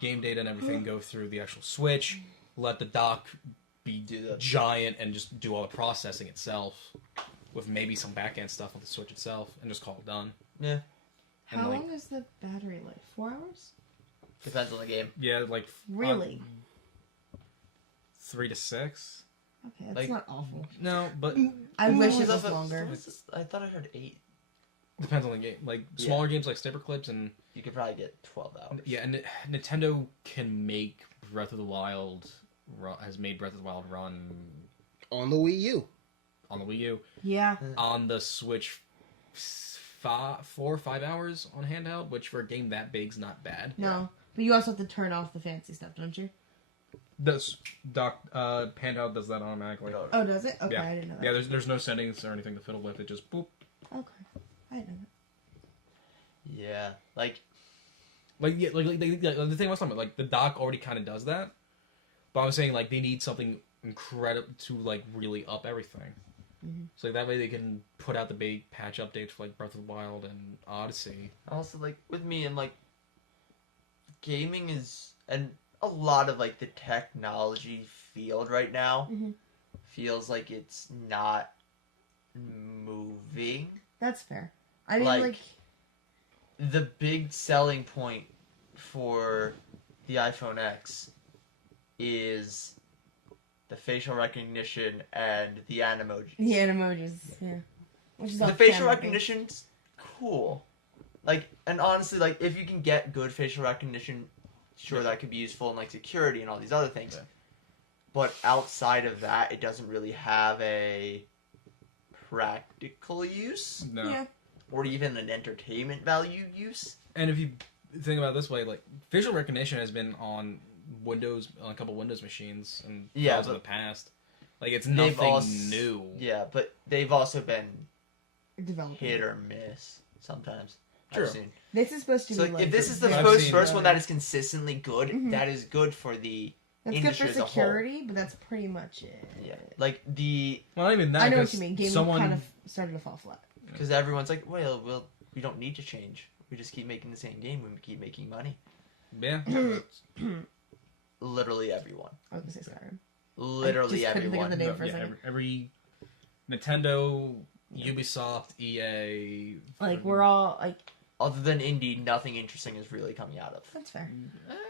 game data and everything go through the actual Switch. Let the dock be Do that. giant and just do all the processing itself, with maybe some back end stuff on the Switch itself, and just call it done. Yeah, How and, like- long is the battery life? 4 hours? depends on the game. Yeah, like Really? 3 to 6. Okay, that's like- not awful. No, but I wish Ooh, it was that's- longer. I thought I heard 8. depends on the game. Like smaller games like Snipper Clips and You could probably get 12 hours. yeah, and Nintendo can make Breath of the Wild has made Breath of the Wild run On the Wii U. on the Wii U, Yeah. on the Switch 4 or 5 hours on handheld, which for a game that big's not bad. No. But you also have to turn off the fancy stuff, don't you? This handheld does that automatically. No, Oh, does it? Okay, Yeah. I didn't know that. Yeah, there's no settings or anything to fiddle with. It just boop. Okay. I didn't know Yeah, like Like the thing I was talking about, like the dock already kind of does that, but I was saying like they need something incredible to like really up everything. Mhm. So that way they can put out the big patch updates for like Breath of the Wild and Odyssey. also like with me and like gaming is and a lot of like the technology field right now Mhm. feels like it's not moving. That's fair. I mean, Like- like the big selling point for the iPhone X is the facial recognition and the animojis. The emojis, yeah. Which is The all facial camera based. recognition's cool. Like, and honestly, like, if you can get good facial recognition, sure, that could be useful in, like, security and all these other things. Yeah. But outside of that, it doesn't really have a practical use No. Yeah. or even an entertainment value use. And if you think about it this way, like facial recognition has been on Windows, on a couple Windows machines and Yeah, phones in but the past. Like it's they've nothing new. Yeah, but they've also been Developing. hit or miss sometimes. True. I've seen. This is supposed to So be like, like if this is the I've first seen- first one that is consistently good, Mhm. that is good for the that's good industry for as a whole. security, but that's pretty much it. Yeah, like the Well, not even that. I know what 'cause you mean. Gaming someone, kind of started to fall flat. because everyone's like, well, we don't need to change. We just keep making the same game. We keep making money. yeah. Literally everyone. I was gonna say Skyrim. Literally just couldn't think of everyone. the name for a yeah, second. every Nintendo, Ubisoft, EA. Like we're all like, Other than indie, nothing interesting is really coming out of that's fair.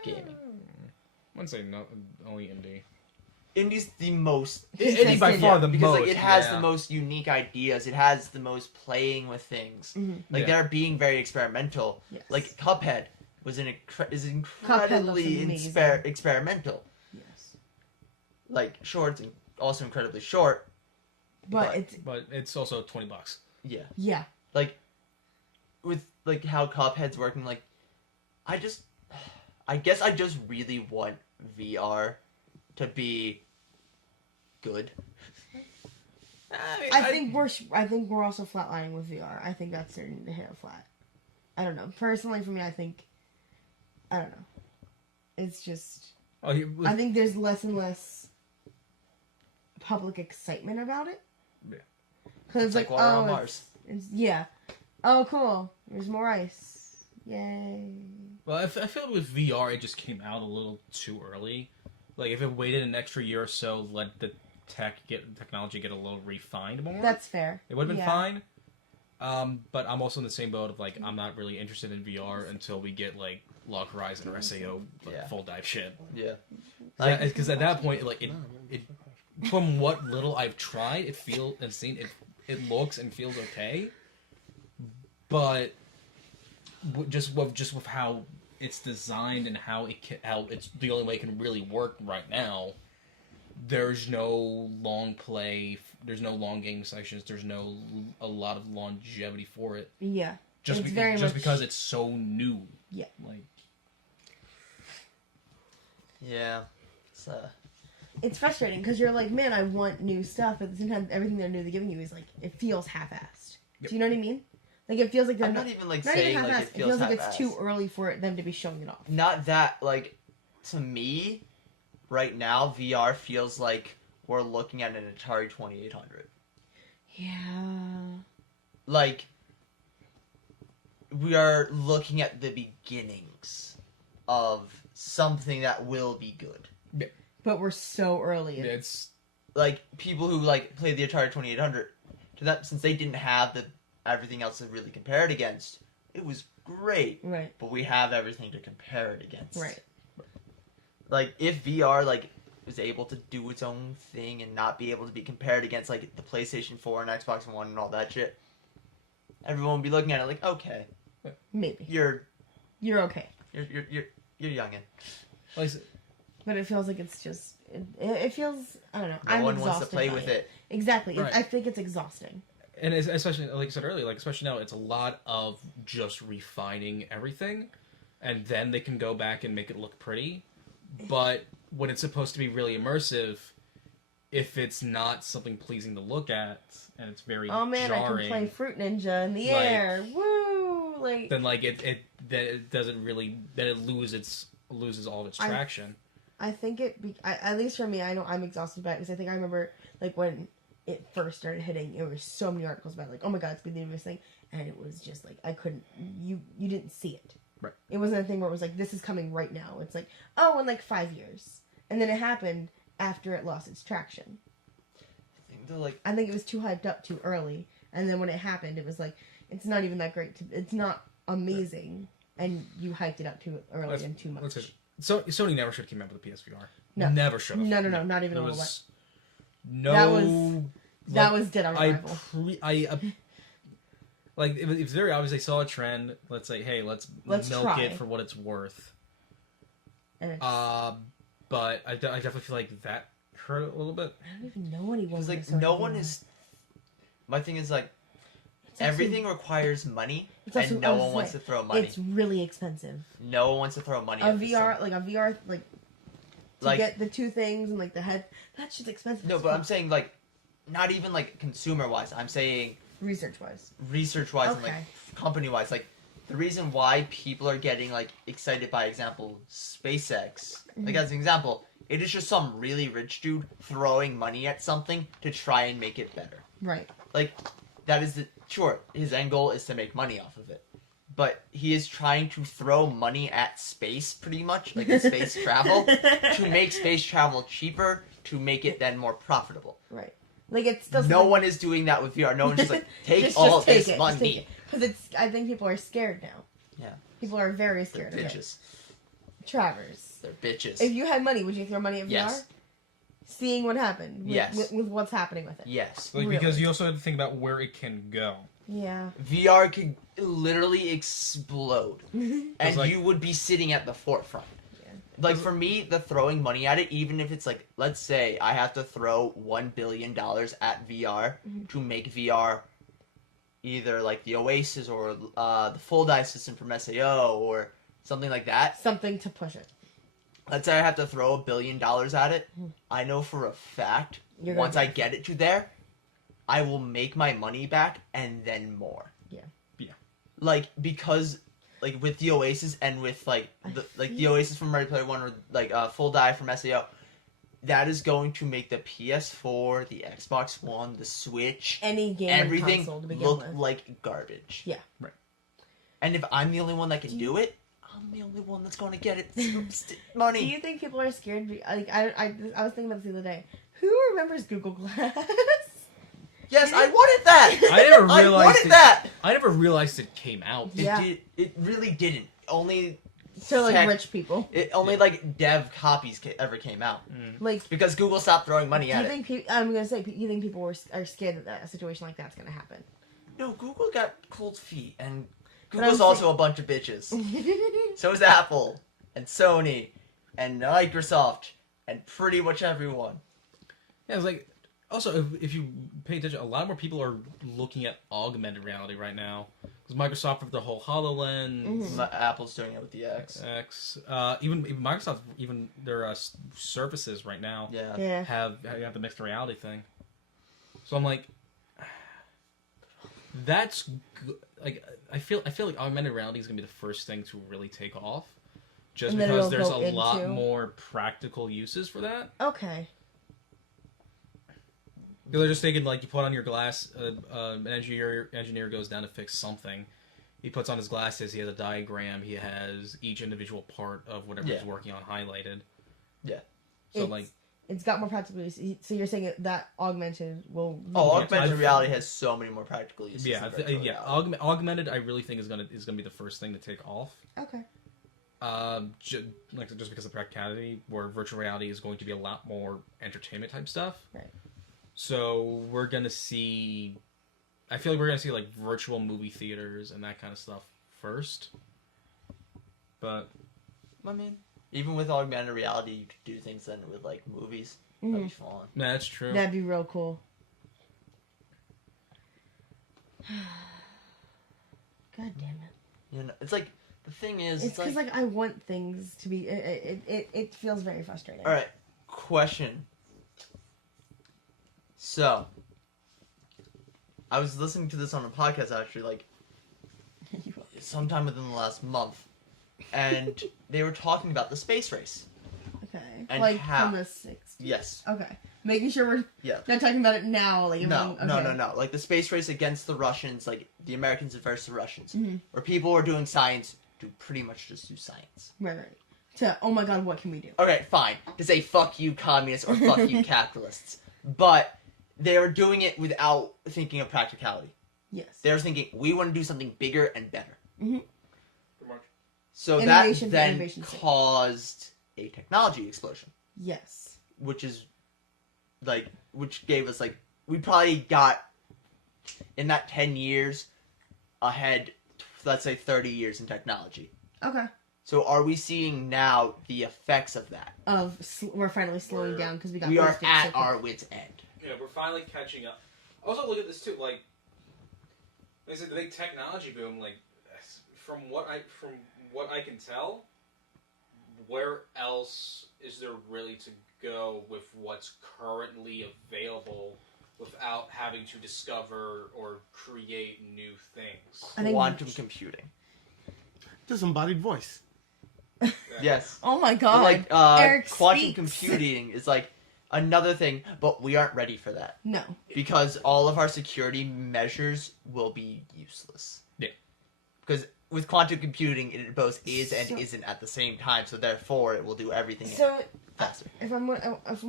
gaming. I wouldn't say no, only indie. Indie's the most Indie by far the because most. like it has yeah. the most unique ideas. It has the most playing with things. Mhm. Like Yeah. they're being very experimental. Yes. Like Cuphead is looks incredibly amazing. experimental. Yes. Like short and also incredibly short. But But it's also $20. Yeah. yeah. Like with like how Cuphead's working, like I guess I just really want VR to be good. I think we're also flatlining with VR. I think that's starting to hit a flat. I don't know. Personally, for me, I don't know. It's just Oh, I think there's less and less public excitement about it. Yeah. Because It's like like, water oh, on Mars. it's yeah. Oh, cool. There's more ice. Yay. well, I feel with VR, it just came out a little too early. Like if it waited an extra year or so, let the technology get a little refined more. That's fair. It would have been Yeah. fine. But I'm also in the same boat of like I'm not really interested in VR until we get like Log Horizon or SAO like, Yeah. full dive shit. Yeah. Because at that point, like it from what little I've tried, it feels and seen it looks and feels okay. But just with how it's designed and how it's the only way it can really work right now. There's no long play. There's no long game sessions. There's a lot of longevity for it. Yeah. Just It's very much- because it's so new. Yeah. Like Yeah. It's frustrating because you're like, man, I want new stuff, but at the same time, everything they're newly giving you is like, it feels half-assed. Yep. Do you know what I mean? Like, it feels like they're I'm not not even like not saying even like half-assed. it feels like half-assed. it's too early for them to be showing it off. Not that like to me, right now VR feels like we're looking at an Atari 2800. Yeah. Like we are looking at the beginnings of something that will be good. But we're so early. it's Like people who like play the Atari 2800, to that since they didn't have the everything else to really compare it against, it was great. Right. But we have everything to compare it against. Right. Like if VR like was able to do its own thing and not be able to be compared against like the PlayStation 4 and Xbox One and all that shit, everyone would be looking at it like, okay, Maybe. you're okay. youngin. like I said, But it feels like it's just. It feels. I don't know. No I'm one wants to exhausted play by with it. Exactly. Right. I think it's exhausting. and especially like I said earlier, like especially now, it's a lot of just refining everything, and then they can go back and make it look pretty. But when it's supposed to be really immersive, if it's not something pleasing to look at and it's very Oh man, jarring, I can play Fruit Ninja in the Like- air. Woo! Like. then like it doesn't really then it loses all of its traction. I think at least for me, I know I'm exhausted by it because I think I remember like when it first started hitting, there were so many articles about it, like, oh my god, it's been the newest thing, and it was just like I couldn't, you didn't see it. Right. It wasn't a thing where it was like this is coming right now. It's like oh, in like 5 years, and then it happened after it lost its traction. I think they're like I think it was too hyped up too early, and then when it happened, it was like it's not even that great. It's not amazing, and you hyped it up too early Let's- and too much. let's just- So Sony never should have came out with a PSVR. No. Never should have. No, not even a There little bit. was no. That like, was dead on arrival. Like it's very obvious they saw a trend. Let's say, hey, let's milk try. it for what it's worth. And it's, But I definitely feel like that hurt a little bit. I don't even know anyone. Because like who's no started one doing is. My thing is like It's actually- everything requires money, It's also- and no I was one wants to saying, throw money. It's really expensive. No one wants to throw money. A at this VR, thing. like a VR, like to Like- get the two things and like the head. That's just expensive. No, as but I'm fuck, saying like, not even like consumer wise. I'm saying research wise. research wise and like Okay. company wise. Like the reason why people are getting like excited by example SpaceX, like as an example, it is just some really rich dude throwing money at something to try and make it better. Right. Like that is the sure his end goal is to make money off of it, but he is trying to throw money at space pretty much like the space travel to make space travel cheaper to make it then more profitable. Right. Like it's still No one is doing that with VR. No one's just like take all of this money. Because it's. I think people are scared now. Yeah. People are very They're scared of it. bitches. Travers, They're bitches. if you had money, would you throw money at VR? Yes. Seeing what happened. With, Yes. with what's happening with it. Yes. Like Really? because you also have to think about where it can go. Yeah. VR could literally explode, and It's like- you would be sitting at the forefront. Yeah. Like for me, the throwing money at it, even if it's like, let's say I have to throw $1 billion at VR to make VR either like the Oasis or the full dive system from SAO or something like that. Something to push it. Let's say I have to throw $1 billion at it. I know for a fact You're gonna once I get it to there, I will make my money back and then more. Yeah. Yeah. Like because like with the Oasis and with like the Oasis from Ready Player One or like Full Dive from SAO, that is going to make the PS4, the Xbox One, the Switch, Any game everything console to begin look with. like garbage. Yeah. Right. And if I'm the only one that can do it, I'm the only one that's going to get it Do money. you think people are scared? Like I was thinking about this the other day. Who remembers Google Glass? Yes, I wanted that. I never I realized wanted it, that. I never realized it came out. Yeah. It really didn't. Only So like Tech- rich people. like dev copies ever came out Like because Google stopped throwing money do at you it. think I'm gonna say you think people are scared that a situation like that's gonna happen? No, Google got cold feet, and But Google's I'm also a bunch of bitches. So is Apple, and Sony, and Microsoft, and pretty much everyone. Yeah, it's like also if you pay attention, a lot more people are looking at augmented reality right now because Microsoft with the whole Hololens, Apple's doing it with the X. even Microsoft, even their services right now Yeah. Yeah. have the mixed reality thing. So I'm like, that's like I feel like augmented reality is gonna be the first thing to really take off, just And then because it'll there's go a lot into- more practical uses for that. Okay. They're just thinking like you put on your glass, an engineer goes down to fix something. He puts on his glasses. He has a diagram. He has each individual part of whatever he's Yeah. working on highlighted. Yeah. So It's- like, It's got more practical use. So you're saying that augmented will. Oh, Yeah, augmented I've- reality has so many more practical uses. yeah, than virtual reality. augmented. I really think is gonna be the first thing to take off. Okay. Just because of practicality, where virtual reality is going to be a lot more entertainment type stuff. Right. So we're gonna see. I feel like we're gonna see like virtual movie theaters and that kind of stuff first. But I mean, even with augmented reality, you could do things then with like movies. That'd be fun. nah, that's true. That'd be real cool. God damn it! You know, it's like the thing is, It's it's because like I want things to be. It feels very frustrating. all right. Question. So, I was listening to this on a podcast actually, like sometime within the last month, and they were talking about the space race. Okay. And like how- from the 60s. Yes. Okay. Making sure we're Yeah. not talking about it now. Like No, everyone- no. Like the space race against the Russians, like the Americans versus the Russians, Mm-hmm. where people are doing science to pretty much just do science. Right. To oh my god, what can we do? Okay, fine. To say fuck you communists or fuck you capitalists. But they are doing it without thinking of practicality. Yes. They're thinking, we want to do something bigger and better. Mhm. So Innovation that for then innovation's sake. caused a technology explosion, Yes. which gave us like we probably got in that 10 years ahead, let's say 30 years in technology. Okay. So are we seeing now the effects of that? We're finally slowing down because we got. We are boosted so at quick. our wits' end. Yeah, we're finally catching up. Also, look at this too. Like I said, the big technology boom. Like from what I can tell, where else is there really to go with what's currently available without having to discover or create new things? I think- Quantum computing. Disembodied voice. Yes. Oh my god. Like Eric quantum speaks. computing is like another thing, but we aren't ready for that No. because all of our security measures will be useless. Yeah. Because with quantum computing, it both is and So- isn't at the same time, so therefore it will do everything So faster. if I understand this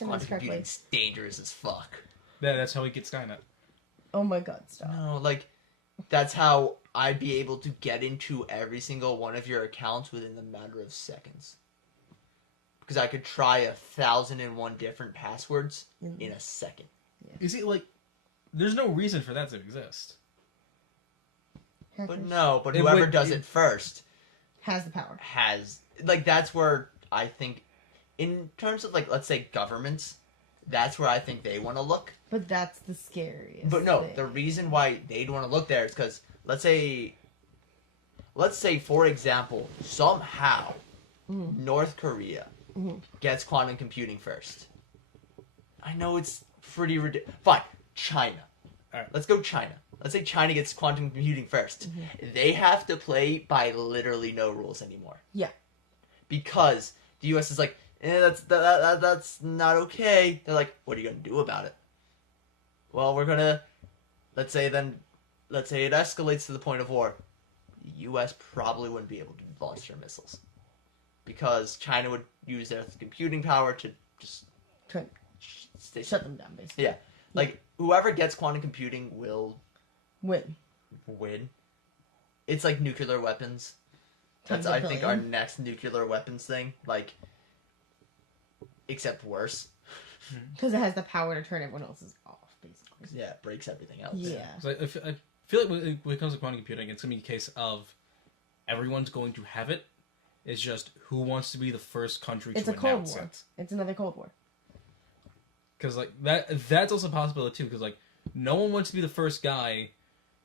Quantum correctly, computing's dangerous as fuck. That's how we get Skynet. oh my god, stop. No, like that's how I'd be able to get into every single one of your accounts within a matter of seconds. Because I could try 1,001 different passwords in a second. You see, like, there's no reason for that to exist. But Hackers no, but It whoever would- does it- it first has the power. has like that's where I think in terms of like let's say governments, that's where I think they want to look. But that's the scariest. But no, thing. the reason why they'd want to look there is because let's say for example, somehow North Korea gets quantum computing first. I know it's pretty ridiculous. Fine, China. Alright. Let's go China. Let's say China gets quantum computing first. They have to play by literally no rules anymore. Yeah. Because the U.S. is like, that's not okay. They're like, what are you gonna do about it? Well, we're gonna, let's say it escalates to the point of war. The U.S. probably wouldn't be able to launch their missiles because China would use their computing power to just Try stay. shut them down, basically. Yeah, like whoever gets quantum computing will Win. win. It's like nuclear weapons. That's Tons I of think our billion. next nuclear weapons thing. Like, except worse. Because it has the power to turn everyone else's off, basically. Yeah, it breaks everything else. Yeah. So I feel like when it comes to quantum computing, it's going to be a case of everyone's going to have it. It's just who wants to be the first country It's to a Cold announce War. it. It's another Cold War. Because like that's also a possibility too. Because like no one wants to be the first guy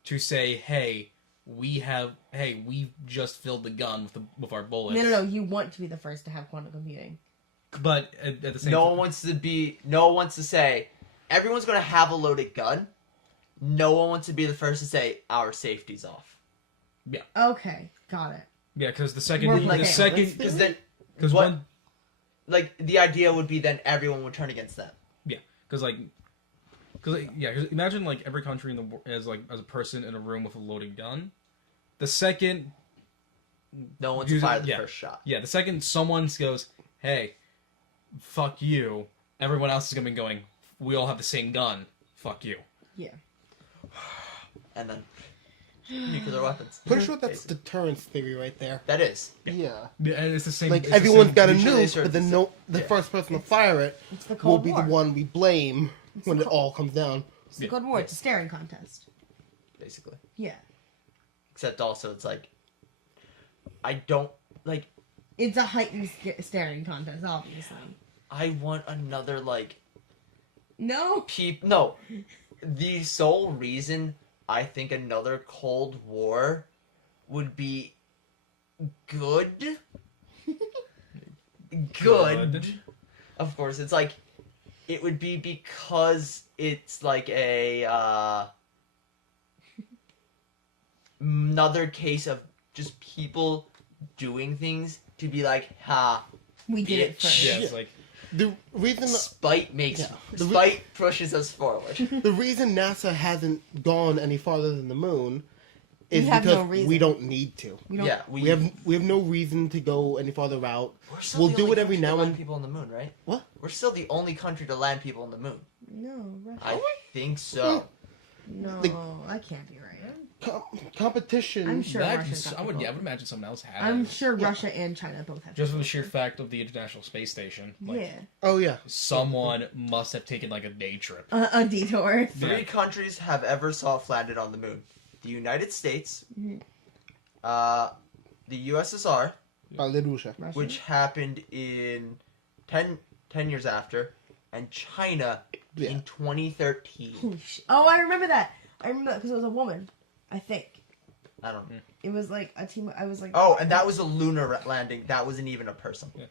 to say, "Hey, we've just filled the gun with our bullets." No. You want to be the first to have quantum computing. But at the same No time, one wants to say, everyone's going to have a loaded gun. No one wants to be the first to say, our safety's off. Okay, got it. yeah, because More like Because because then, what what, like, the idea would be then everyone would turn against them. Because imagine like every country in the as a person in a room with a loaded gun. The second, No one wants to Using- fire the yeah. first shot. the second someone goes, "Hey, fuck you," everyone else is gonna be going, "We all have the same gun. Fuck you." And then, nuclear weapons. Pretty sure that's Basically. deterrence theory right there. That is. Yeah. Yeah, and it's the same. Like it's the everyone's same- got a usually nuke, sort but of then the the yeah. first person to fire it It's the will Cold be War. the one we blame when it Cold- all comes down. It's the Cold War. It's a staring contest. Basically. Yeah. Except also, it's like, I don't, like, It's a heightened staring contest, obviously. I want another, like, No. no. The sole reason I think another Cold War would be good. Good. Of course, it's like it would be because it's like a another case of just people doing things to be like, ha, We did it Bitch. first. Yeah, it's like The reason spite makes Yeah. spite pushes us forward. the reason NASA hasn't gone any farther than the moon is We have because no reason. we don't need to. We don't, Yeah, We have no reason to go any farther out. We're still we'll the do only it every country to now land and- people on the moon, right? What? We're still the only country to land people on the moon. No, Russia. I think so. No, Like- that can't be right. competition. I'm sure That- Russia's got I would people. imagine some else has. I'm sure Russia and China both have. Just for the people. sheer fact of the International Space Station. Like, Yeah, Oh yeah. Someone must have taken like a day trip. a detour. Three Yeah. countries have ever soft landed on the moon: the United States, Mhm. the USSR, Russia. Russia. which happened in 10 years after, and China Yeah. in 2013. Holy oh, I remember that. I remember that because it was a woman. I think I don't know. it was like a team. I was like, Oh, and that was a lunar landing. That wasn't even a person. I'm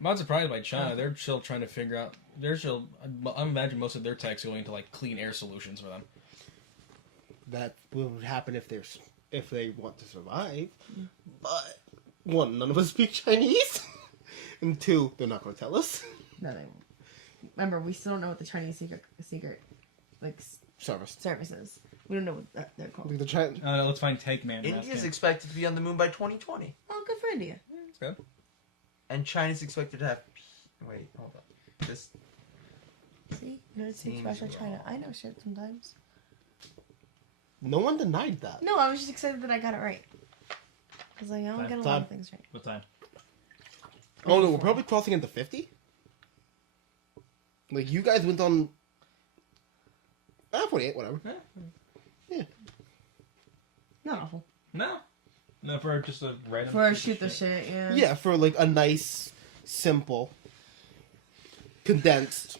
not surprised by China. They're still trying to figure out. They're still. I imagine most of their tech's going into like clean air solutions for them. That would happen if they want to survive. But one, none of us speak Chinese, and two, they're not going to tell us. no, they won't. Remember, we still don't know what the Chinese secret like Service. services. We don't know what they're called. The China. Let's find Tank Man. India's expected to be on the moon by 2020, Oh, good for India. That's good. and China's expected to have. Wait, hold on. This See, United States, Seems Russia, China. wrong. I know shit sometimes. No one denied that. No, I was just excited that I got it right. Because like, I don't get a lot of things right. What time? Oh no, we're probably crossing into 50. Like you guys went on. 48, whatever. Not awful. No. No, for just a random. For shoot the shit, yeah. Yeah, for like a nice, simple, condensed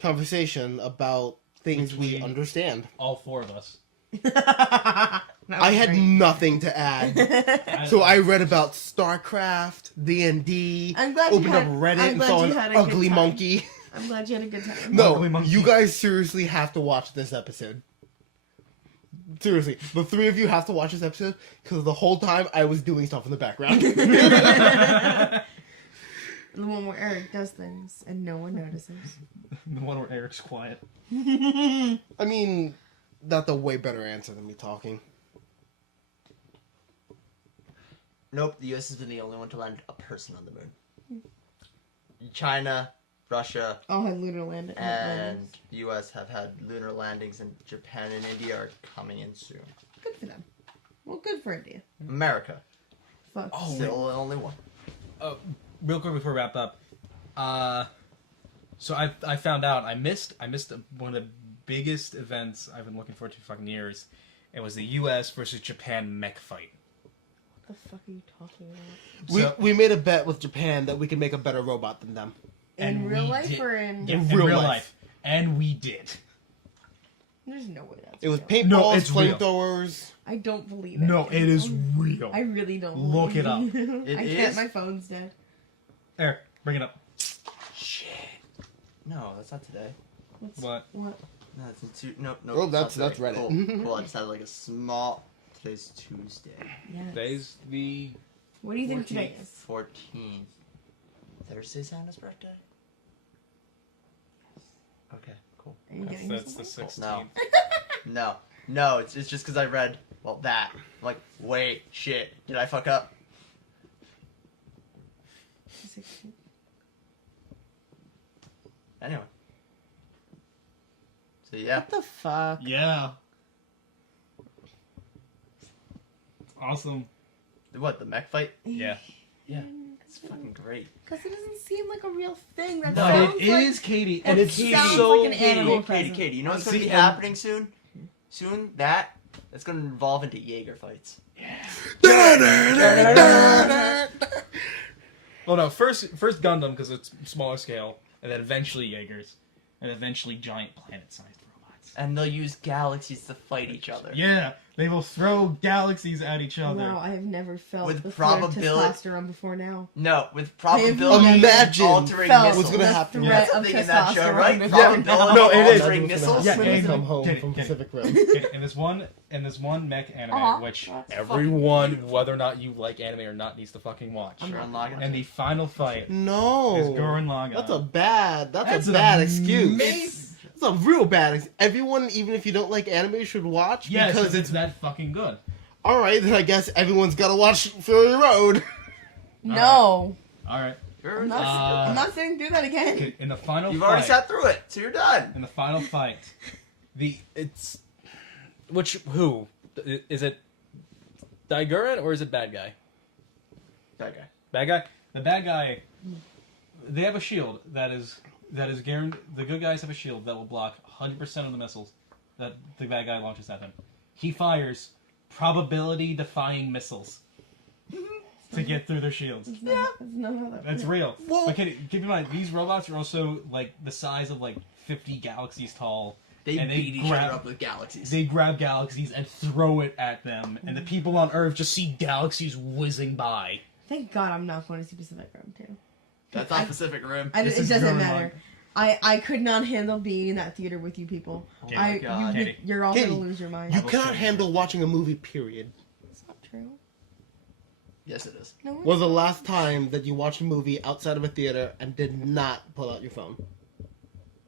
conversation about things we Between- understand. All four of us. I had nothing to add. So I read about StarCraft, D&D, I'm glad you opened had- up Reddit I'm and glad saw you an had a good ugly time. monkey. I'm glad you had a good time. No, Ugly monkey. you guys seriously have to watch this episode. Seriously, the three of you have to watch this episode because the whole time I was doing stuff in the background. The one where Eric does things and no one notices. The one where Eric's quiet. I mean, that's a way better answer than me talking. Nope, the U.S. has been the only one to land a person on the moon. China, Russia, All had lunar and landings. the U.S. have had lunar landings, and Japan and India are coming in soon. Good for them. Well, good for India. America, Fuck. Oh, still the only one. Real quick before we wrap up, so I found out I missed one of the biggest events I've been looking forward to for fucking years. It was the U.S. versus Japan mech fight. What the fuck are you talking about? We made a bet with Japan that we could make a better robot than them. In And real we life did. or in? Yeah, In real life. and we did. There's no way that's It was real. No, paintballs, it's real. flamethrowers. I don't believe it. No, it is real. I really don't. Look it up. believe It I can't. is? My phone's dead. Eric, bring it up. Shit. No, that's not today. What's, What? What? No, it's in two. Nope, nope. Oh, it's not that's today. Reddit. Cool. Cool. I just had like a small. Today's Tuesday. Yes. Today's the. What do you think today is? 14th. Thursday's Anna's birthday? Okay, cool. Are you getting her That's the something? 16th. No. No, it's just because I read, well, that. I'm like, wait, shit. Did I fuck up? 16. Anyway. So, yeah. What the fuck? Yeah. Awesome. What, the mech fight? Yeah. Yeah. It's fucking great. Because it doesn't seem like a real thing. That No, sounds It like, is, Katie, it and it's sounds so like an big. animal. Katie, present. Katie, you know what's going to See, be and- happening soon? Soon, that's going to evolve into Jaeger fights. Well, no, first Gundam because it's smaller scale, and then eventually Jaegers, and eventually giant planet-sized robots. And they'll use galaxies to fight each other. Yeah, they will throw galaxies at each other. Wow, I have never felt With the threat of probability- testosterone before now. No, with probability Imagine altering felt missiles. what's gonna the happen. threat That's of something in that show, testosterone right? before Probability now. No, it is. altering That's what's missiles. gonna happen when Yeah, they come home Katie, from Katie. Pacific Rim. in this one mech anime, Uh-huh. which That's everyone, whether or not you like anime or not, needs to fucking watch. I'm Sure, not- I'm logging And the final fight No. is Gurren Lagann. That's a bad an bad excuse. amazing- It's a real bad excuse. Everyone, even if you don't like anime, should watch Yes, because it's that fucking good. alright, then I guess everyone's gotta watch Fury Road. No. All right. You're- I'm not, I'm not sitting through that again. Okay, in the final You've fight, already sat through it, so you're done. in the final fight, it's Who? Is it Daiguren or is it bad guy? That guy. Bad guy? The bad guy, they have a shield that is guaranteed. The good guys have a shield that will block 100% of the missiles that the bad guy launches at him. He fires probability-defying missiles to get through their shields. That's not how that That's real. Well- But keep in mind, these robots are also like the size of like 50 galaxies tall. They And beat each grab- other up with galaxies. They grab galaxies and throw it at them, and the people on Earth just see galaxies whizzing by. Thank God I'm not going to see Pacific Rim 2. That's not Pacific Rim. It This is doesn't very matter. I could not handle being in that theater with you people. Oh my God. You're all Katie, going to lose your mind. You will cannot show you handle watching a movie, period. That's not true. Yes, it is. No, Was the last time that you watched a movie outside of a theater and did not pull out your phone?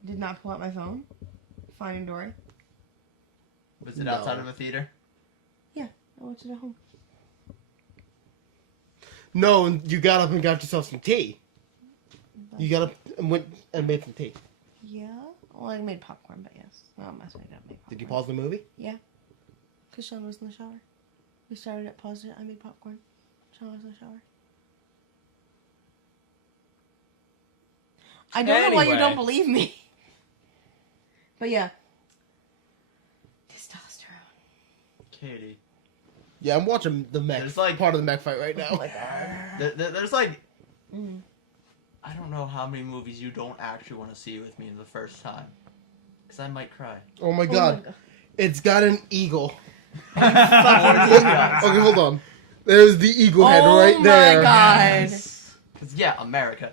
did not pull out my phone. Finding Dory. Was it No. outside of a theater? I watched it at home. No, and you got up and got yourself some tea. You got up and went and made some tea. Yeah. Well, I made popcorn, but yes. No, I'm messing. I didn't make popcorn. Did you pause the movie? Because Sean was in the shower. We started it, paused it. I made popcorn. Sean was in the shower. I don't know why you Anyway. don't believe me. But yeah. Testosterone. Katie. Yeah, I'm watching the mech. There's like- part of the mech fight right now. There's like... Mm. I don't know how many movies you don't actually want to see with me the first time. Because I might cry. Oh my god. It's got an eagle. Fucking Okay, hold on. There's the eagle head right Oh there. my god. Because, yeah, America.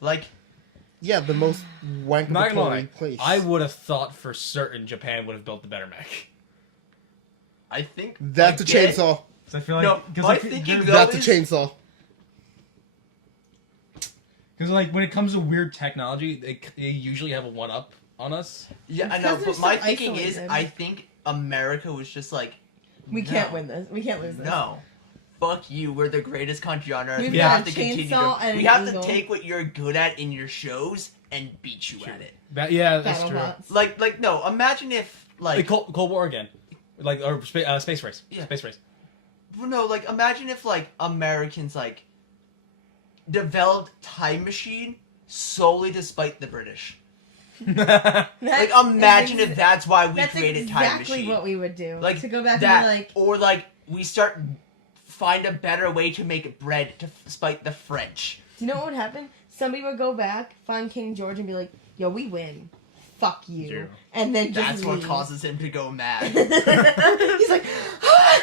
Like, Yeah, the most Not gonna lie, wankable place. I would have thought for certain Japan would have built the better mech. I think... That's a again- chainsaw. So I feel like No, because my like, thinking there's- though- That's a is- chainsaw. Because like when it comes to weird technology, they usually have a one up on us. Yeah, It's I know, 'cause but they're my so thinking is, isolated. I think America was just like... We no, can't win this. We can't lose this. No. Fuck you, we're the greatest country on earth. We've We got have a to continue chainsaw to... and We an have eagle. to take what you're good at in your shows and beat you at it. Yeah, that's true. BattleBots. Like, no, imagine if, Like like... Cold War again, like or space race. Yeah. Space race. Well, no, like, imagine if, like, Americans, like, developed Time Machine solely to spite the British. Like, That imagine is if that's why we That's created Time exactly Machine. what we would do. Like, to go back that, and be like, or, like, we start... Find a better way to make bread to spite the French. do you know what would happen? Somebody would go back, find King George, and be like, "Yo, we win. Fuck you." Zero. And then just That's what leave. causes him to go mad. He's like, "Ah!"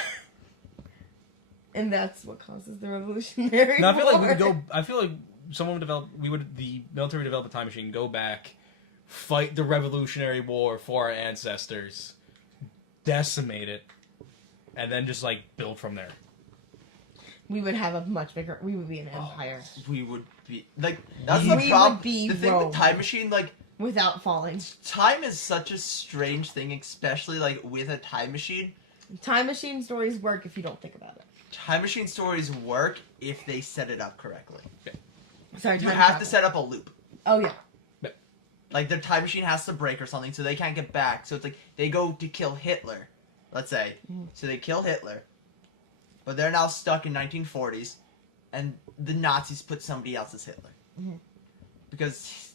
And that's what causes the Revolutionary No, I feel like we War. would go. I feel like someone would develop. The military would develop a time machine, go back, fight the Revolutionary War for our ancestors, decimate it, and then just like build from there. We would have a much bigger. We would be an empire We would be... Like, that's We the would problem. be The thing Rome. with Time Machine, like, without falling. time is such a strange thing, especially, like, with a time machine. Time machine stories work if you don't think about it. Time machine stories work if they set it up correctly. Sorry, You time have travel. to set up a loop. Oh yeah. Like, their time machine has to break or something, so they can't get back. So it's like, they go to kill Hitler, let's say. So they kill Hitler, but they're now stuck in 1940s, and the Nazis put somebody else as Hitler. Because,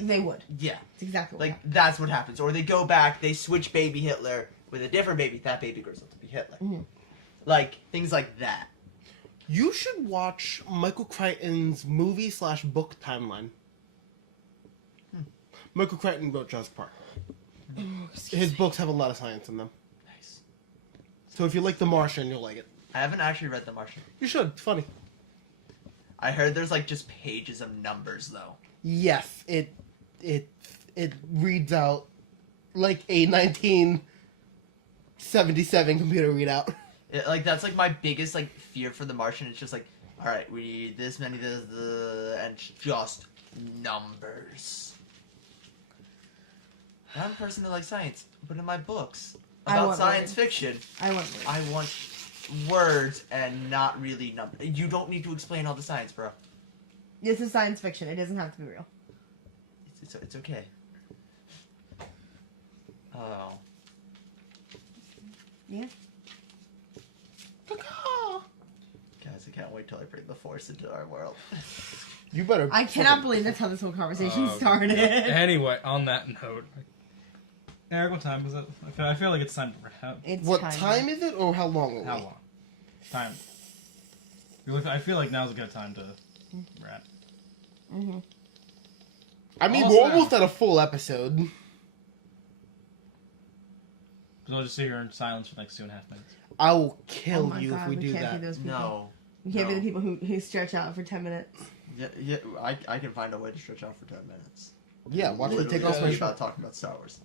They would. yeah, It's exactly what like, that's what happens. Or they go back, they switch baby Hitler with a different baby, that baby grows up to be Hitler. Like, things like that. You should watch Michael Crichton's movie/book timeline. Michael Crichton wrote Jurassic Park. His books have a lot of science in them. Nice. So if you like The Martian, you'll like it. I haven't actually read The Martian. You should. It's funny. I heard there's, like, just pages of numbers, though. Yes, it reads out like a 1977 computer readout. Like, that's, like, my biggest, like, fear for The Martian. It's just like, alright, we need this many, and it's just numbers. I'm a person who likes science, but in my books I about want science words. fiction, I want words. I want words and not really numbers. You don't need to explain all the science, bro. This is science fiction. It doesn't have to be real. It's okay. Oh. Yeah. Guys, I can't wait till I bring the Force into our world. You better. I cannot believe that's how this whole conversation started. Anyway, on that note, Eric, what time is it? I feel like it's time to wrap. It's What time is it, or how long? Are How we? long? Time. I feel like now's a good time to wrap. Mm-hmm. I mean, Almost we're there. almost at a full episode. So I'll just sit here in silence for like 2.5 minutes. I will kill Oh my you God, if we do can't that. Be those people. No. We can't be No. the people who stretch out for 10 minutes. Yeah, I can find a way to stretch out for 10 minutes. Yeah, watch me Literally take off my just shirt. about talking about Star Wars.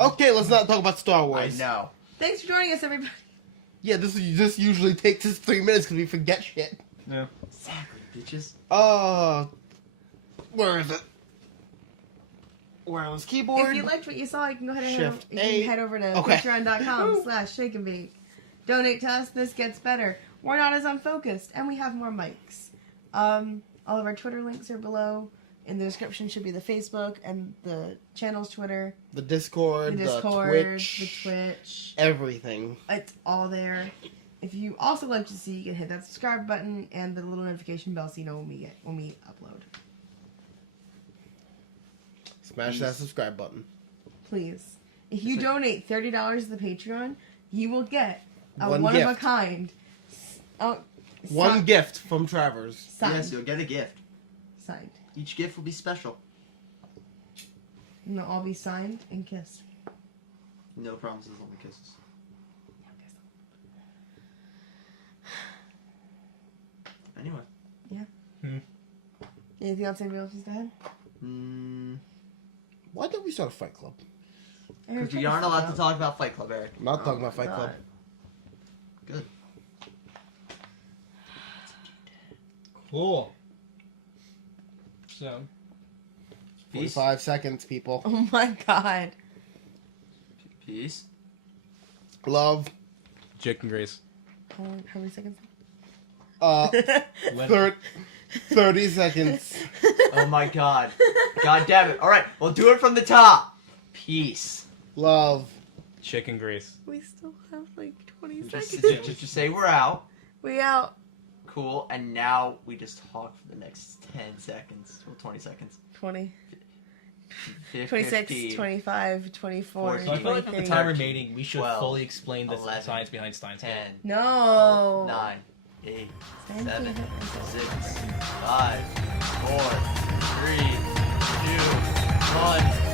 Okay, let's not talk about Star I Wars. know. Thanks for joining us, everybody. Yeah, this usually takes us 3 minutes because we forget shit. Yeah. Exactly, bitches. Where is it? Where was keyboard? If you liked what you saw, you can go ahead and Shift you can A. head over to Okay. patreon.com/shakeandbake. Donate to us. This gets better. We're not as unfocused, and we have more mics. All of our Twitter links are below. In the description should be the Facebook and the channel's Twitter, The Discord, the Discord, the Twitch, the everything. It's all there. If you also like to see, you can hit that subscribe button and the little notification bell so you know when we upload. Smash that subscribe button. Please. If you donate $30 to the Patreon, you will get a One one of a gift. kind. One gift from Travers. Signed. Yes, you'll get a gift. Signed. Each gift will be special. And they'll all be signed and kissed. No promises, only kisses. Anyway. Anything else anybody else has to add? Why don't we start a Fight Club? Eric, Because we shut aren't the fuck allowed to up. talk about Fight Club, Eric. I'm not talking about Fight God. Club. Good. cool. So, Peace. 45 seconds, people. Oh my god. Peace. Love. Jake and Grace. How many seconds? 30 seconds. Oh my god. God damn it. Alright, we'll do it from the top. Peace. Love. Jake and Grace. We still have like 20 Just, seconds. just say we're out. We out. Cool. And now we just talk for the next 10 seconds. Well, 20 seconds. 20. 50, 26, 25, 24, So I feel like with the 23. time remaining, we should 12, fully explain the 11, science behind Steins Gate. 10, No. 9, 8, Thank 7, you. 6, 5, 4, 3, 2, 1.